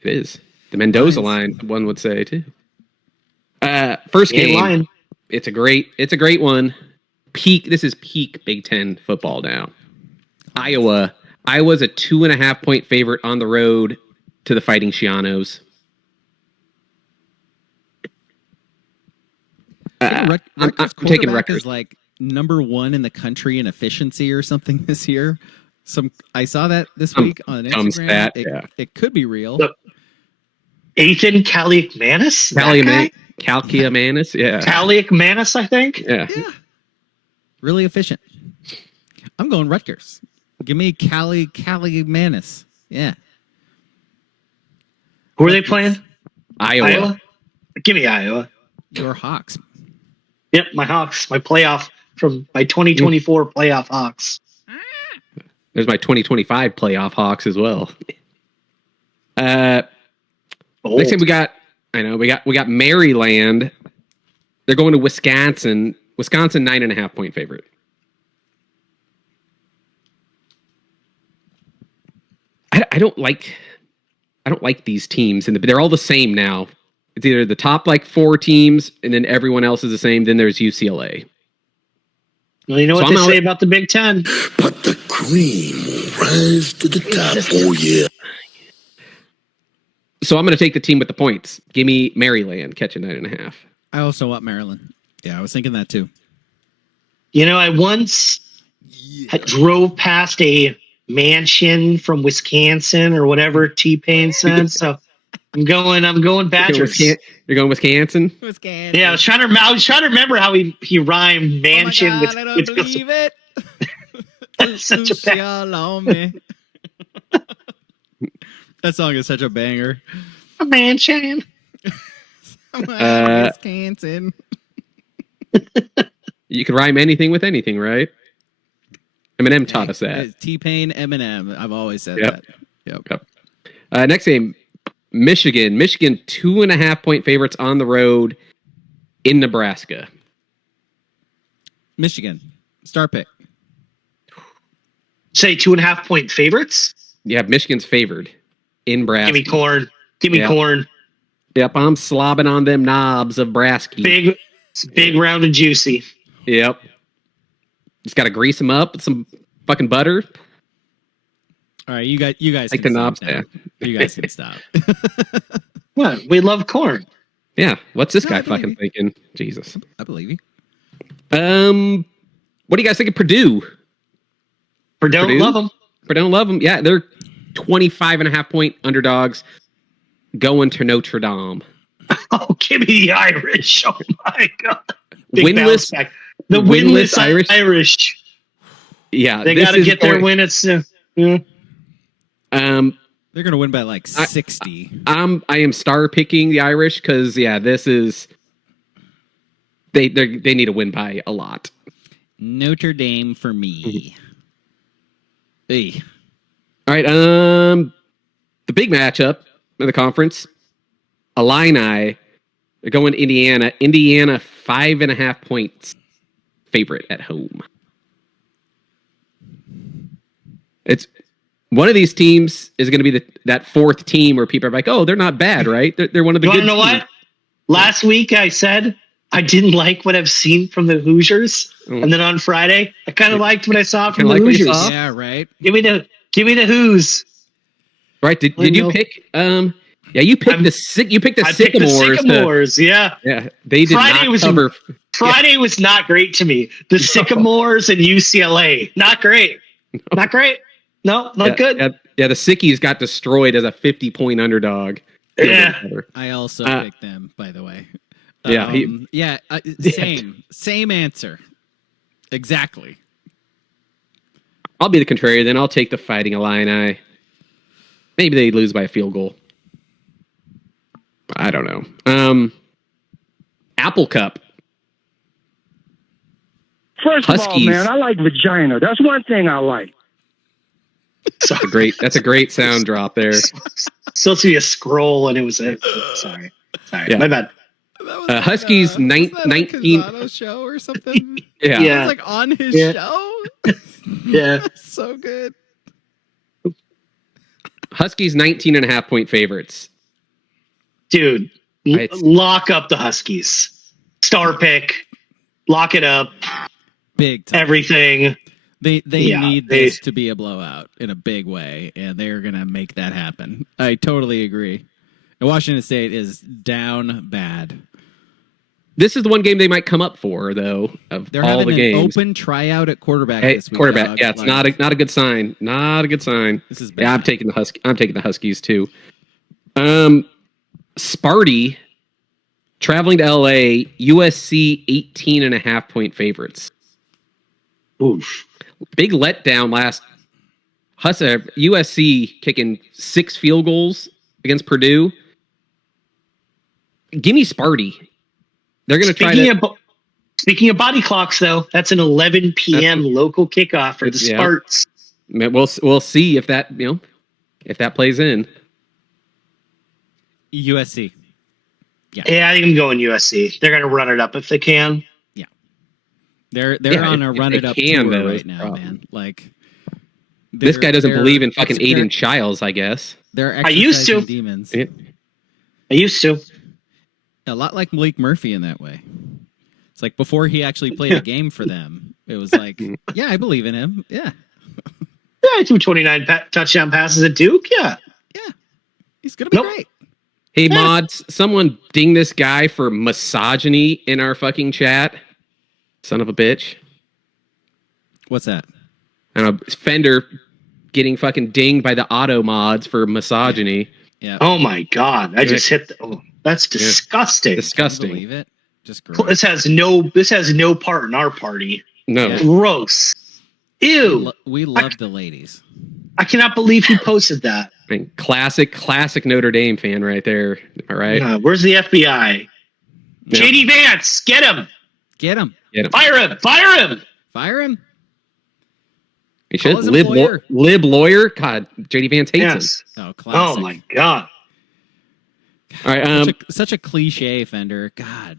It is. The Mendoza line, one would say, too. First game. Line. It's a great one. This is peak Big Ten football now. Iowa's a 2.5-point favorite on the road to the Fighting Shianos. I'm taking Rutgers. Is like number 1 in the country in efficiency or something this year. I saw that this week on Instagram. Stat, it could be real. Ethan Kaliakmanis? Kalkiamanis, yeah. Kaliakmanis, I think. Yeah. Really efficient. I'm going Rutgers. Give me Kaliakmanis. Yeah. Who are they playing? Iowa. Give me Iowa. Your Hawks. Yep, my Hawks. My playoff from my 2024 playoff Hawks. There's my 2025 playoff Hawks as well. Next thing we got Maryland. They're going to Wisconsin. Wisconsin 9.5 point favorite. I don't like these teams, and they're all the same now. It's either the top 4 teams, and then everyone else is the same. Then there's UCLA. Well, you know what they say about the Big Ten. But the cream will rise to the top. Oh, yeah. So I'm going to take the team with the points. Give me Maryland catching 9.5. I also want Maryland. Yeah, I was thinking that too. You know, I once drove past a mansion from Wisconsin or whatever T-Pain said. So I'm going Badgers. You're going Wisconsin? Wisconsin. Yeah, I was trying to remember how he rhymed mansion oh my God, I don't believe it. That's such a bad. That song is such a banger. A mansion. Wisconsin. You can rhyme anything with anything, right? Eminem taught us that. T-Pain, Eminem. I've always said that. Yep. Next game, Michigan. Michigan 2.5 point favorites on the road in Nebraska. Michigan. Star pick. Say 2.5 point favorites? Yeah, Michigan's favored in Nebraska. Give me corn. Corn. Yep, I'm slobbing on them knobs of Brasky. Big, round and juicy. Yep. Just got to grease them up with some fucking butter. All right, you guys like the knobs. Yeah. You guys can stop. What? We love corn. Yeah. What's this guy fucking thinking? Jesus. I believe you. What do you guys think of Purdue? Purdue? Love them. Purdue love them. Yeah, they're 25.5 point underdogs going to Notre Dame. Oh, give me the Irish. Oh my God. Winless. The winless Irish. Yeah. They got to get their win at They're going to win by 60. I am star picking the Irish because this is they need to win by a lot. Notre Dame for me. Hey. All right. The big matchup in the conference, Illini. They're going to Indiana. Indiana 5.5 points favorite at home. It's one of these teams is going to be that fourth team where people are like, oh, they're not bad, right? They're one of the good teams. You want to know what? Last week I said I didn't like what I've seen from the Hoosiers. And then on Friday, I kind of liked what I saw from the Hoosiers. Yeah, right. Give me the Hoos. Right. Did you pick you picked the Sycamores. Yeah. They did not cover. Friday was not great to me. The Sycamores and UCLA. Not great. Not great. No, not good. The Sickies got destroyed as a 50-point underdog. Yeah. I also picked them, by the way. Same answer. Exactly. I'll be the contrarian, then I'll take the Fighting Illini. Maybe they lose by a field goal. I don't know. Apple Cup. First of all, man, I like vagina. That's one thing I like. That's a great sound drop there. Supposed to be a scroll, and it was a. Sorry, my bad. Huskies 19 show or something. Yeah, it was like on his show. Yeah, so good. Huskies 19.5 point favorites. Dude, lock up the Huskies. Star pick. Lock it up. Big time. Everything. They need this to be a blowout in a big way, and they're going to make that happen. I totally agree. And Washington State is down bad. This is the one game they might come up for, though. They're all having the games. An open tryout at quarterback this week. Quarterback, it's not a good sign. Not a good sign. This is bad. Yeah, I'm taking the Huskies too. Sparty traveling to LA, USC 18.5-point favorites. Oof. Big letdown last. USC kicking 6 field goals against Purdue. Give me Sparty. They're going to try to. Speaking of body clocks, though, that's an 11 p.m. local kickoff for the Sparts. We'll see if that plays in. USC. Yeah, I think I'm going USC. They're going to run it up if they can. Yeah, they're on a run it up tour right now, man. Like this guy doesn't believe in fucking Aiden Childs, I guess. They're I used to. Demons. I used to. A lot like Malik Murphy in that way. It's like before he actually played a game for them, it was like, yeah, I believe in him. Yeah. Yeah, I threw 29 touchdown passes at Duke. Yeah. Yeah. He's going to be great. Hey, mods, someone ding this guy for misogyny in our fucking chat. Son of a bitch. What's that? I don't know, Fender getting fucking dinged by the auto mods for misogyny. Yeah. Oh my God. I just hit that's disgusting. Disgusting. Believe it. Just gross. This has no part in our party. No. Yeah. Gross. Ew. We love the ladies. I cannot believe he posted that. I mean, classic Notre Dame fan right there. All right. Yeah, where's the FBI? Yeah. JD Vance, get him. Get him. Fire him. Fire him. He should. Lib lawyer. God, JD Vance hates him. Oh, classic. Oh my God. All right. Such a cliche, Fender. God.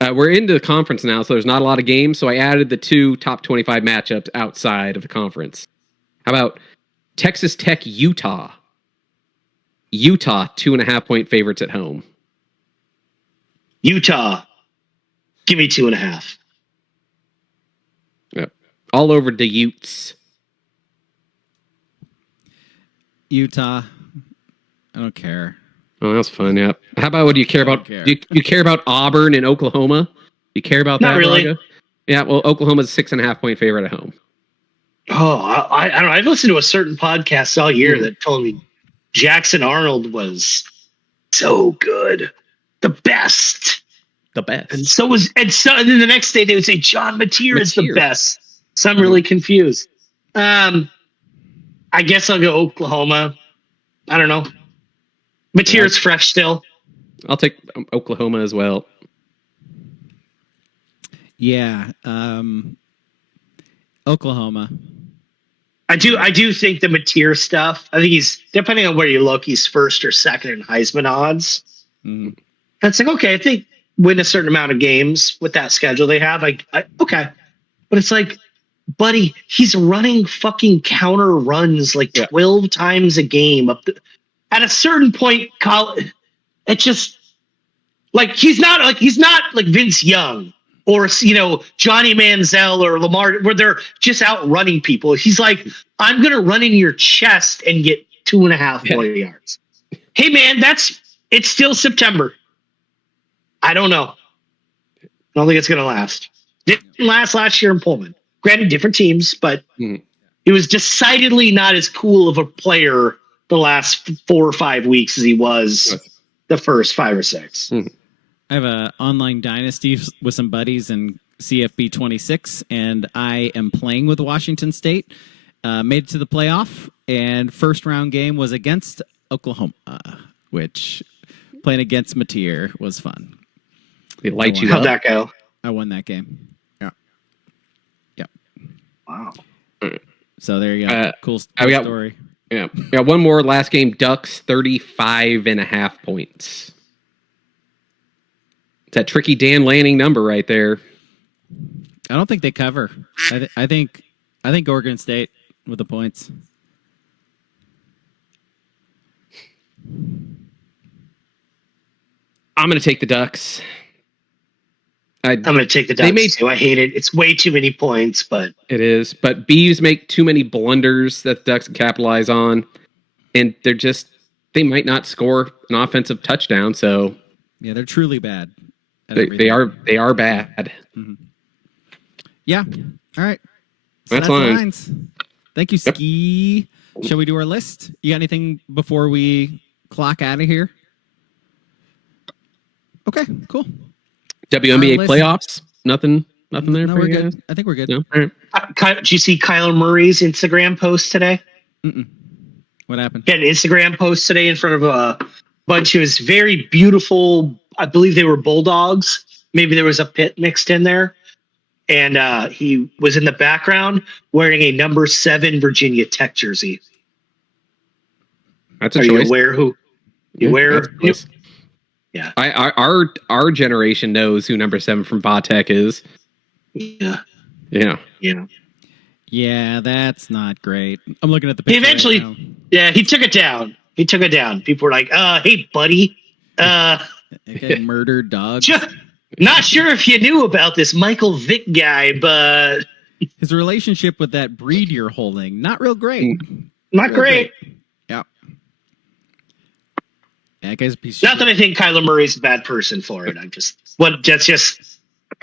We're into the conference now, so there's not a lot of games. So I added the 2 top 25 matchups outside of the conference. How about Texas Tech, Utah? Utah 2.5-point favorites at home. Utah, give me 2.5. Yep. All over the Utes. Utah. I don't care. Oh, that's fun. Yeah. How about what do you care about? Do you care about Auburn and Oklahoma? You care about that? Not really. Braga? Yeah. Well, Oklahoma's 6.5-point favorite at home. Oh, I don't know. I've listened to a certain podcast all year that told me Jackson Arnold was so good, the best. And then the next day they would say John Mateer is the best. So I'm really confused. I guess I'll go Oklahoma. I don't know. Mateer's fresh still. I'll take Oklahoma as well. Yeah. Oklahoma. I do think the Mateer stuff, I think he's, depending on where you look, he's first or second in Heisman odds. Mm. That's like, okay, I think win a certain amount of games with that schedule they have. Okay. But it's like, buddy, he's running fucking counter runs like 12 times a game. At a certain point, it just like he's not like Vince Young or Johnny Manziel or Lamar, where they're just out running people. He's like, I'm gonna run in your chest and get 2.5 more yards. Hey man, it's still September. I don't know. I don't think it's gonna last. Didn't last last year in Pullman. Granted, different teams, but it was decidedly not as cool of a player the last 4 or 5 weeks as he was the first 5 or 6. I have an online dynasty with some buddies in CFB 26, and I am playing with Washington State. Made it to the playoff, and first round game was against Oklahoma, which playing against Mateer was fun. They light you up. How'd that go? I won that game. Yeah. Wow. So there you go. Cool story. Yeah. One more last game. Ducks 35.5 points. It's that tricky Dan Lanning number right there. I don't think they cover. I think Oregon State with the points. I'm going to take the Ducks. I'm going to take the Ducks too. I hate it. It's way too many points, but it is. But Beavs make too many blunders that the Ducks can capitalize on, and they might not score an offensive touchdown. So yeah, they're truly bad. They are bad. Mm-hmm. Yeah. All right. So that's lines. Thank you, Ski. Shall we do our list? You got anything before we clock out of here? Okay, cool. WNBA playoffs? Nothing there No, for we're you good. guys? I think we're good. No? All right. Did you see Kyler Murray's Instagram post today? Mm-mm. What happened? He had an Instagram post today in front of a bunch of his very beautiful, I believe they were bulldogs. Maybe there was a pit mixed in there. And he was in the background wearing a number 7 Virginia Tech jersey. That's a Are choice. you aware who? You aware? Yeah. Our generation knows who number 7 from Vatech is. Yeah. Yeah. Yeah. Yeah, that's not great. I'm looking at the picture. He eventually, right now. yeah, he took it down. People were like, hey, buddy. That guy murdered dogs. Not sure if you knew about this Michael Vick guy, but His relationship with that breed you're holding, not real great. not Real great. Yeah. That guy's a piece of Not shit. that I think Kyler Murray's a bad person for it.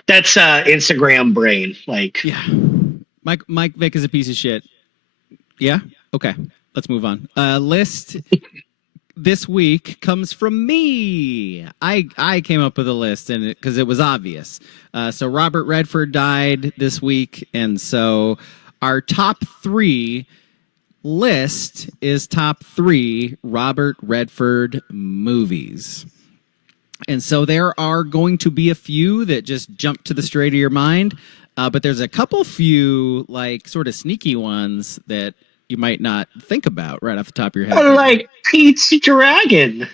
That's Instagram brain. Like, Yeah. Mike Vick is a piece of shit. Yeah? Okay. Let's move on. List this week comes from me. I came up with a list and because it was obvious. So Robert Redford died this week, and so our top 3 list is top 3 Robert Redford movies. And so there are going to be a few that just jump to the straight of your mind, but there's a couple few like sort of sneaky ones that you might not think about right off the top of your head. like Pete's Dragon.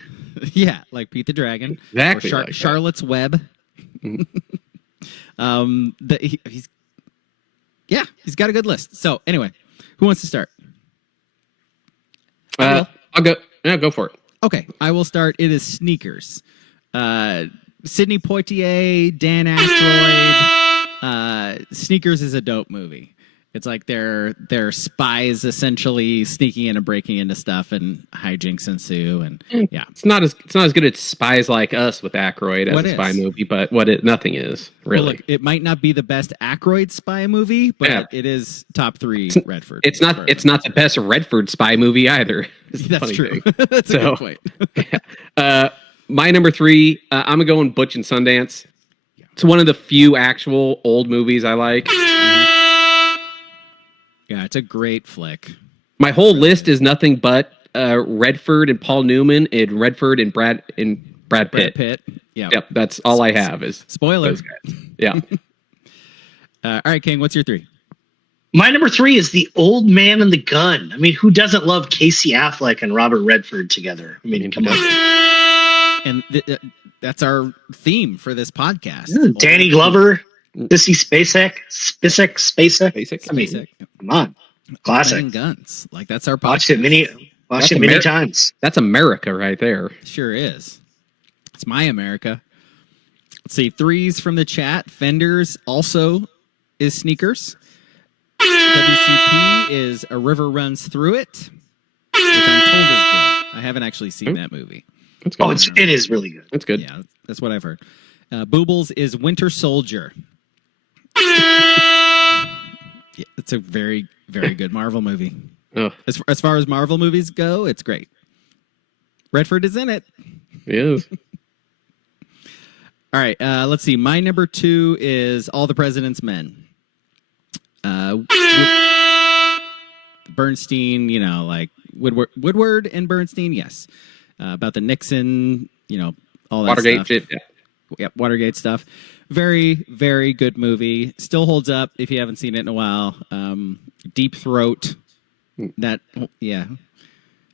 Yeah, like Pete the Dragon. Exactly. Or like Charlotte's Web. Mhm. He's got a good list. So anyway, who wants to start? I'll go. Yeah, go for it. Okay, I will start. It is Sneakers. Sidney Poitier, Dan Aykroyd. Sneakers is a dope movie. It's like they're spies essentially sneaking in and breaking into stuff, and hijinks ensue. And yeah, It's not as good as Spies Like Us with Aykroyd as What a spy is? movie, but nothing is really. Well, look, it might not be the best Aykroyd spy movie, but Yeah. it is top 3 Redford. It's not the best Redford spy movie either. is the That's funny true. thing. That's a So- good point. My number 3, I'm going Butch and Sundance. It's one of the few actual old movies I like. Yeah, it's a great flick. My whole list is nothing but Redford and Paul Newman and Redford and Brad Pitt. Brad Pitt. Yeah. Yep, that's all I have is Spoiler. those guys. Yeah. All right, King, what's your 3? My number 3 is The Old Man and the Gun. I mean, who doesn't love Casey Affleck and Robert Redford together? I mean, come on. And that's our theme for this podcast. Danny Glover, Sissy Spacek. Basic. I mean, Spacek. come on. Classic. Playing guns. Like that's our podcast. Watched it many times. That's America right there. Sure is. It's my America. Let's see. 3s from the chat. Fenders also is Sneakers. WCP is A River Runs Through It, which I'm told is good. I haven't actually seen that movie. That's good. Oh, it is really good. That's good. Yeah, that's what I've heard. Boobles is Winter Soldier. Yeah, it's a very, very good Marvel movie. Oh, As far as Marvel movies go, it's great. Redford is in it. he is. All right, let's see. My number 2 is All the President's Men. Bernstein, like Woodward and Bernstein, yes. About the Nixon, all that Watergate stuff. shit. Yeah. Yep, Watergate stuff. Very, very good movie. Still holds up if you haven't seen it in a while. Deep Throat. That, yeah.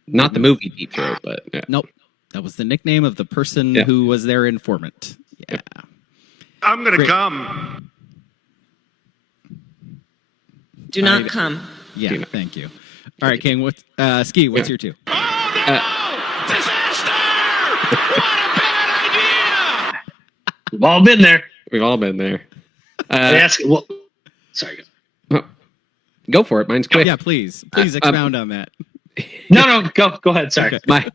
Not the movie Deep Throat, but yeah. Nope. That was the nickname of the person Yeah. who was their informant. Yeah. I'm going to Great. come. Do not come. Yeah, You know. thank you. All right, King, Ski, what's your 2? We've all been there. We've all been there. Sorry. Go for it. Mine's quick. Yeah, please expound on that. No, go ahead. Sorry. Okay.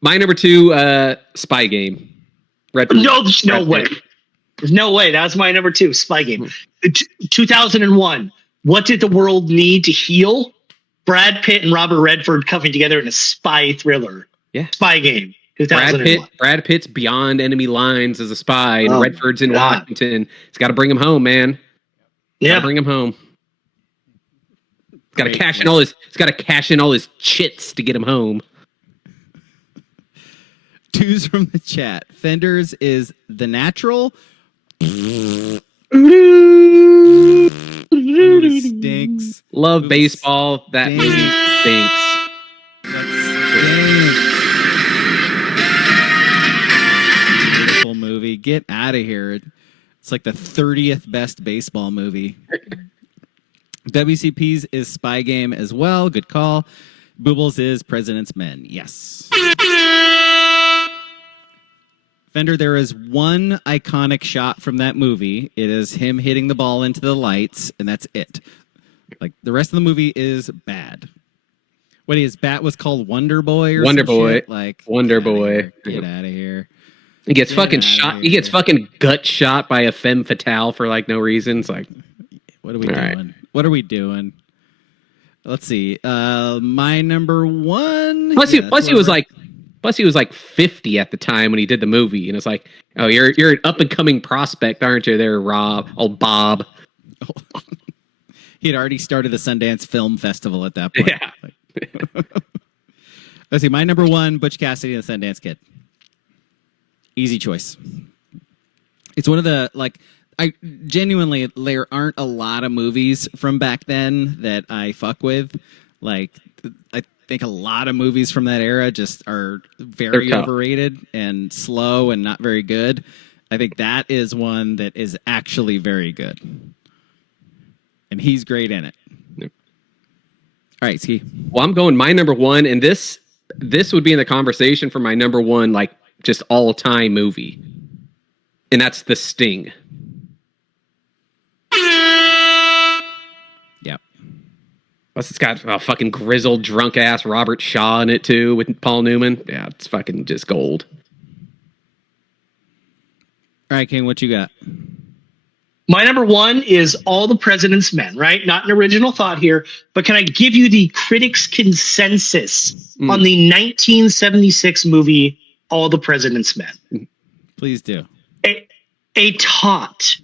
My number 2, Spy Game. Redford. No, there's no Red way. Pitt. There's no way. That was my number 2, Spy Game. 2001. What did the world need to heal? Brad Pitt and Robert Redford coming together in a spy thriller. Yeah. Spy Game. 2001. Brad Pitt's beyond enemy lines as a spy, and Redford's in Washington. He's got to bring him home, man. Yeah, bring him home. He's got to cash in all his. He's got to cash in all his chits to get him home. Twos from the chat. Fenders is The Natural. Stinks. Love baseball. That movie stinks. Beautiful movie. Get out of here. It's like the 30th best baseball movie. WCP's is Spy Game as well. Good call. Boobles is President's Men. Yes. Fender, there is one iconic shot from that movie. It is him hitting the ball into the lights, and that's it. Like, the rest of the movie is bad. What, his bat was called Wonder Boy or Wonder Boy. Shit? Like, Wonder Boy. Get out of here. He gets fucking shot. He gets fucking gut shot by a femme fatale for like no reason. It's like, what are we doing? Right. What are we doing? Let's see. My number one. Plus he was like 50 at the time when he did the movie, and it's like, oh, you're an up and coming prospect, aren't you? There, Rob. Oh, Bob. He had already started the Sundance Film Festival at that point. Yeah. Let's see. My number one, Butch Cassidy and the Sundance Kid. Easy choice. It's one of the, like, I genuinely, there aren't a lot of movies from back then that I fuck with. Like, I think a lot of movies from that era just are very overrated and slow and not very good. I think that is one that is actually very good. And he's great in it. Yep. All right, Ski. Well, I'm going my number one, and this would be in the conversation for my number one, like, just all-time movie. And that's The Sting. Yep. Plus, it's got a fucking grizzled, drunk-ass Robert Shaw in it, too, with Paul Newman. Yeah, it's fucking just gold. All right, King, what you got? My number one is All the President's Men, right? Not an original thought here, but can I give you the critics' consensus on the 1976 movie All the President's Men? Please do. A taunt,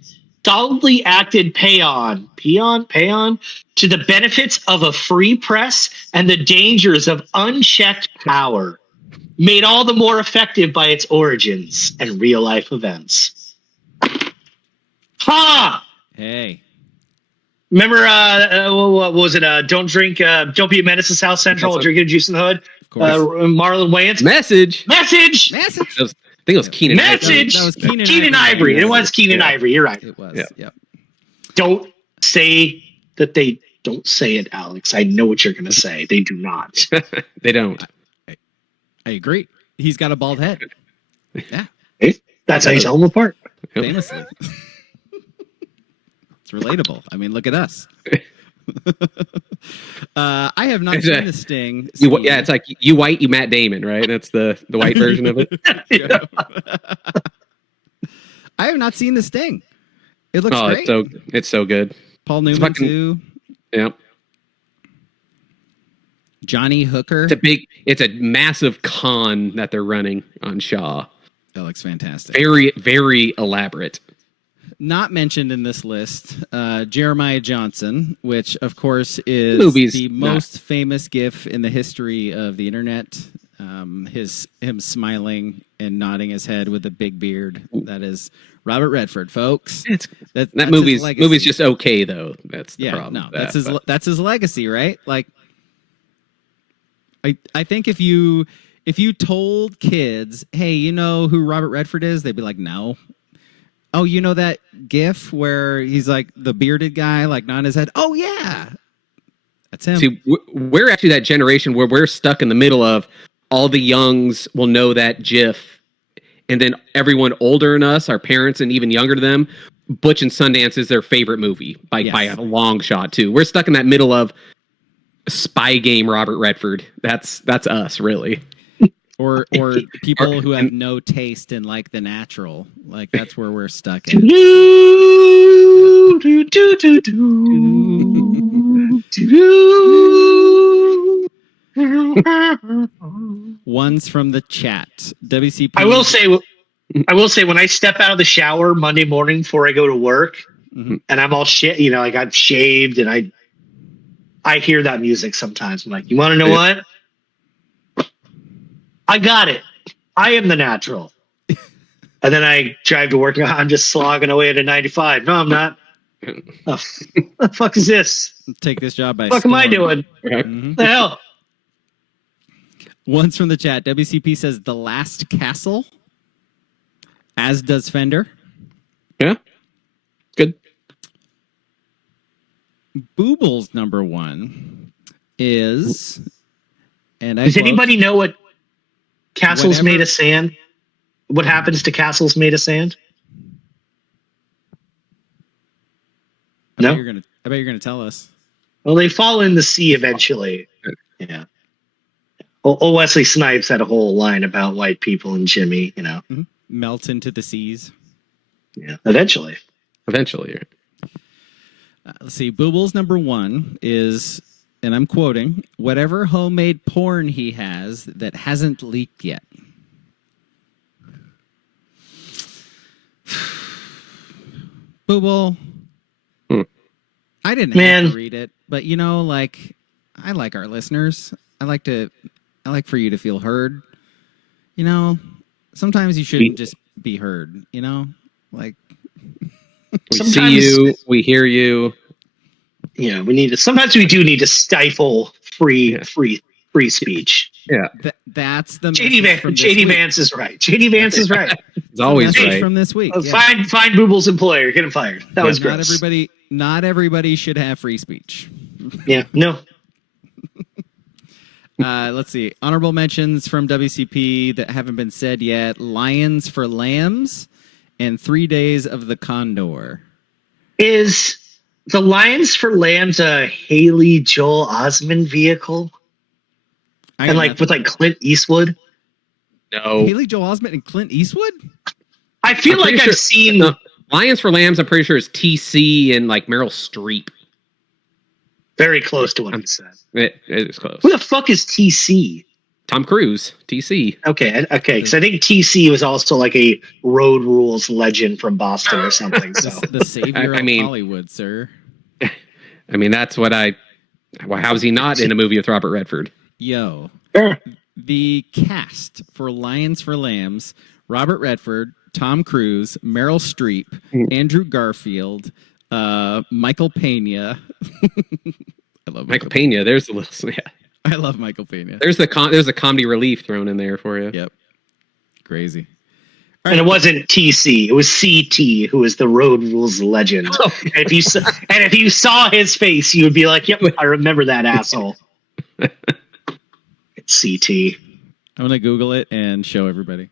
solidly acted paean to the benefits of a free press and the dangers of unchecked power, made all the more effective by its origins and real-life events. Ha! Hey. Remember, what was it? Don't be a menace to South Central while drinking juice in the hood. Marlon Wayans. Message. I think it was Keenan Ivory. That was Keenan Ivory. It was Keenan Ivory. You're right. It was. Yep. Don't say that they don't say it, Alex. I know what you're going to say. They do not. They don't. I agree. He's got a bald head. Yeah. That's how you tell them apart. Famously. It's relatable. I mean, look at us. I have not seen The Sting. It's like you white, you Matt Damon, right? That's the white version of it. I have not seen The Sting. It looks great. It's so good. Paul Newman too. Yeah. Johnny Hooker. It's a massive con that they're running on Shaw. That looks fantastic. Very, very elaborate. Not mentioned in this list, Jeremiah Johnson, which of course is the most famous GIF in the history of the internet. Him smiling and nodding his head with a big beard. That is Robert Redford, folks. That movie's just okay though. That's the problem. No, that's his legacy, right? Like, I think if you told kids, hey, you know who Robert Redford is, they'd be like, no. Oh, you know that GIF where he's like the bearded guy, like nodding his head? Oh, yeah. That's him. See, we're actually that generation where we're stuck in the middle of all the youngs will know that GIF. And then everyone older than us, our parents and even younger than them, Butch and Sundance is their favorite movie by a long shot, too. We're stuck in that middle of Spy Game Robert Redford. That's us, really. Or people who have no taste in like The Natural, like that's where we're stuck at. One's from the chat. WCP. I will say, when I step out of the shower Monday morning before I go to work, and I'm all shit, like I've shaved, and I hear that music sometimes. I'm like, you want to know what? I got it. I am the natural. And then I drive to work. I'm just slogging away at a 95. No, I'm not. What the fuck is this? Take this job by What the fuck am I doing? What the hell? One's from the chat. WCP says The Last Castle, as does Fender. Yeah. Good. Booble's number one is... Does anybody know what castles made of sand? What happens to castles made of sand? I bet you're gonna tell us. Well, they fall in the sea eventually. Yeah. Well, Wesley Snipes had a whole line about white people and Jimmy. Melt into the seas. Yeah. Eventually. Right. Let's see. Booble's number one is, and I'm quoting, whatever homemade porn he has that hasn't leaked yet. Booble. I didn't have to read it, but I like our listeners. I like for you to feel heard. Sometimes you shouldn't just be heard. Like we see you, we hear you. Yeah, sometimes we do need to stifle free speech. Yeah, that's the JD Vance is right. JD Vance is right. He's always right. From this week, find Booble's employer, get him fired. That was gross. Not everybody should have free speech. Yeah, no. Let's see. Honorable mentions from WCP that haven't been said yet: Lions for Lambs and 3 Days of the Condor. Is the Lions for Lambs a Haley Joel Osment vehicle? With Clint Eastwood? No. Haley Joel Osment and Clint Eastwood? I feel like I've seen... Lions for Lambs, I'm pretty sure is TC and Meryl Streep. Very close to what I said. It is close. Who the fuck is TC? Tom Cruise, TC. Okay, because I think TC was also like a road rules legend from Boston or something. So the savior of Hollywood, sir. I mean, that's what how is he not in a movie with Robert Redford? Yo. Sure. The cast for Lions for Lambs: Robert Redford, Tom Cruise, Meryl Streep, Andrew Garfield, Michael Pena. I love Michael Pena. There's a little. Yeah. I love Michael Pena. There's a comedy relief thrown in there for you. Yep. Crazy. And it wasn't TC. It was CT, who is the road rules legend. And if you saw his face, you would be like, "Yep, I remember that asshole." It's CT. I'm gonna Google it and show everybody.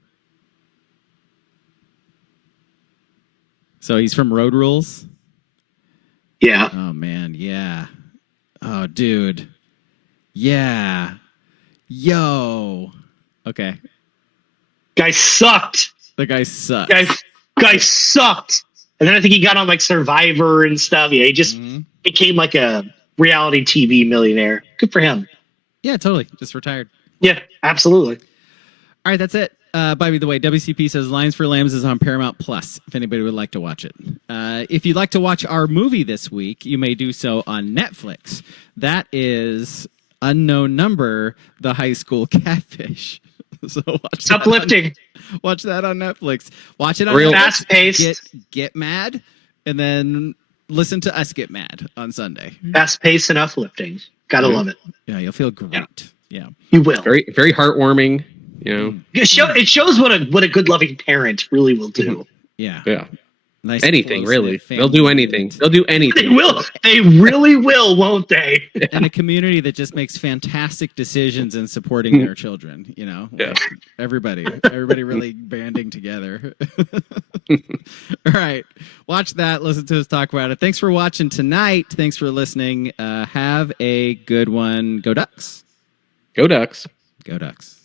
So he's from Road Rules? Yeah. Oh, man. Yeah. Oh, dude. Yeah. Yo. Okay. Guy sucked. The guy sucked. Guy sucked. And then I think he got on Survivor and stuff. Yeah, he just became a reality TV millionaire. Good for him. Yeah, totally. Just retired. Yeah, absolutely. All right, that's it. By the way, WCP says Lions for Lambs is on Paramount Plus, if anybody would like to watch it. If you'd like to watch our movie this week, you may do so on Netflix. That is Unknown Number, The High School Catfish. So watch uplifting. Watch that on Netflix. Watch it on real Netflix. Fast paced. Get mad, and then listen to us get mad on Sunday. Fast paced and uplifting. Gotta love it. Yeah, you'll feel great. Yeah. You will. Very, very heartwarming. It shows what a good loving parent really will do. Yeah. Nice. Anything really. They'll do anything. They'll do anything. They will. They really will, won't they? And a community that just makes fantastic decisions in supporting their children. Yeah. Everybody really banding together. All right. Watch that. Listen to us talk about it. Thanks for watching tonight. Thanks for listening. Have a good one. Go Ducks. Go Ducks. Go Ducks.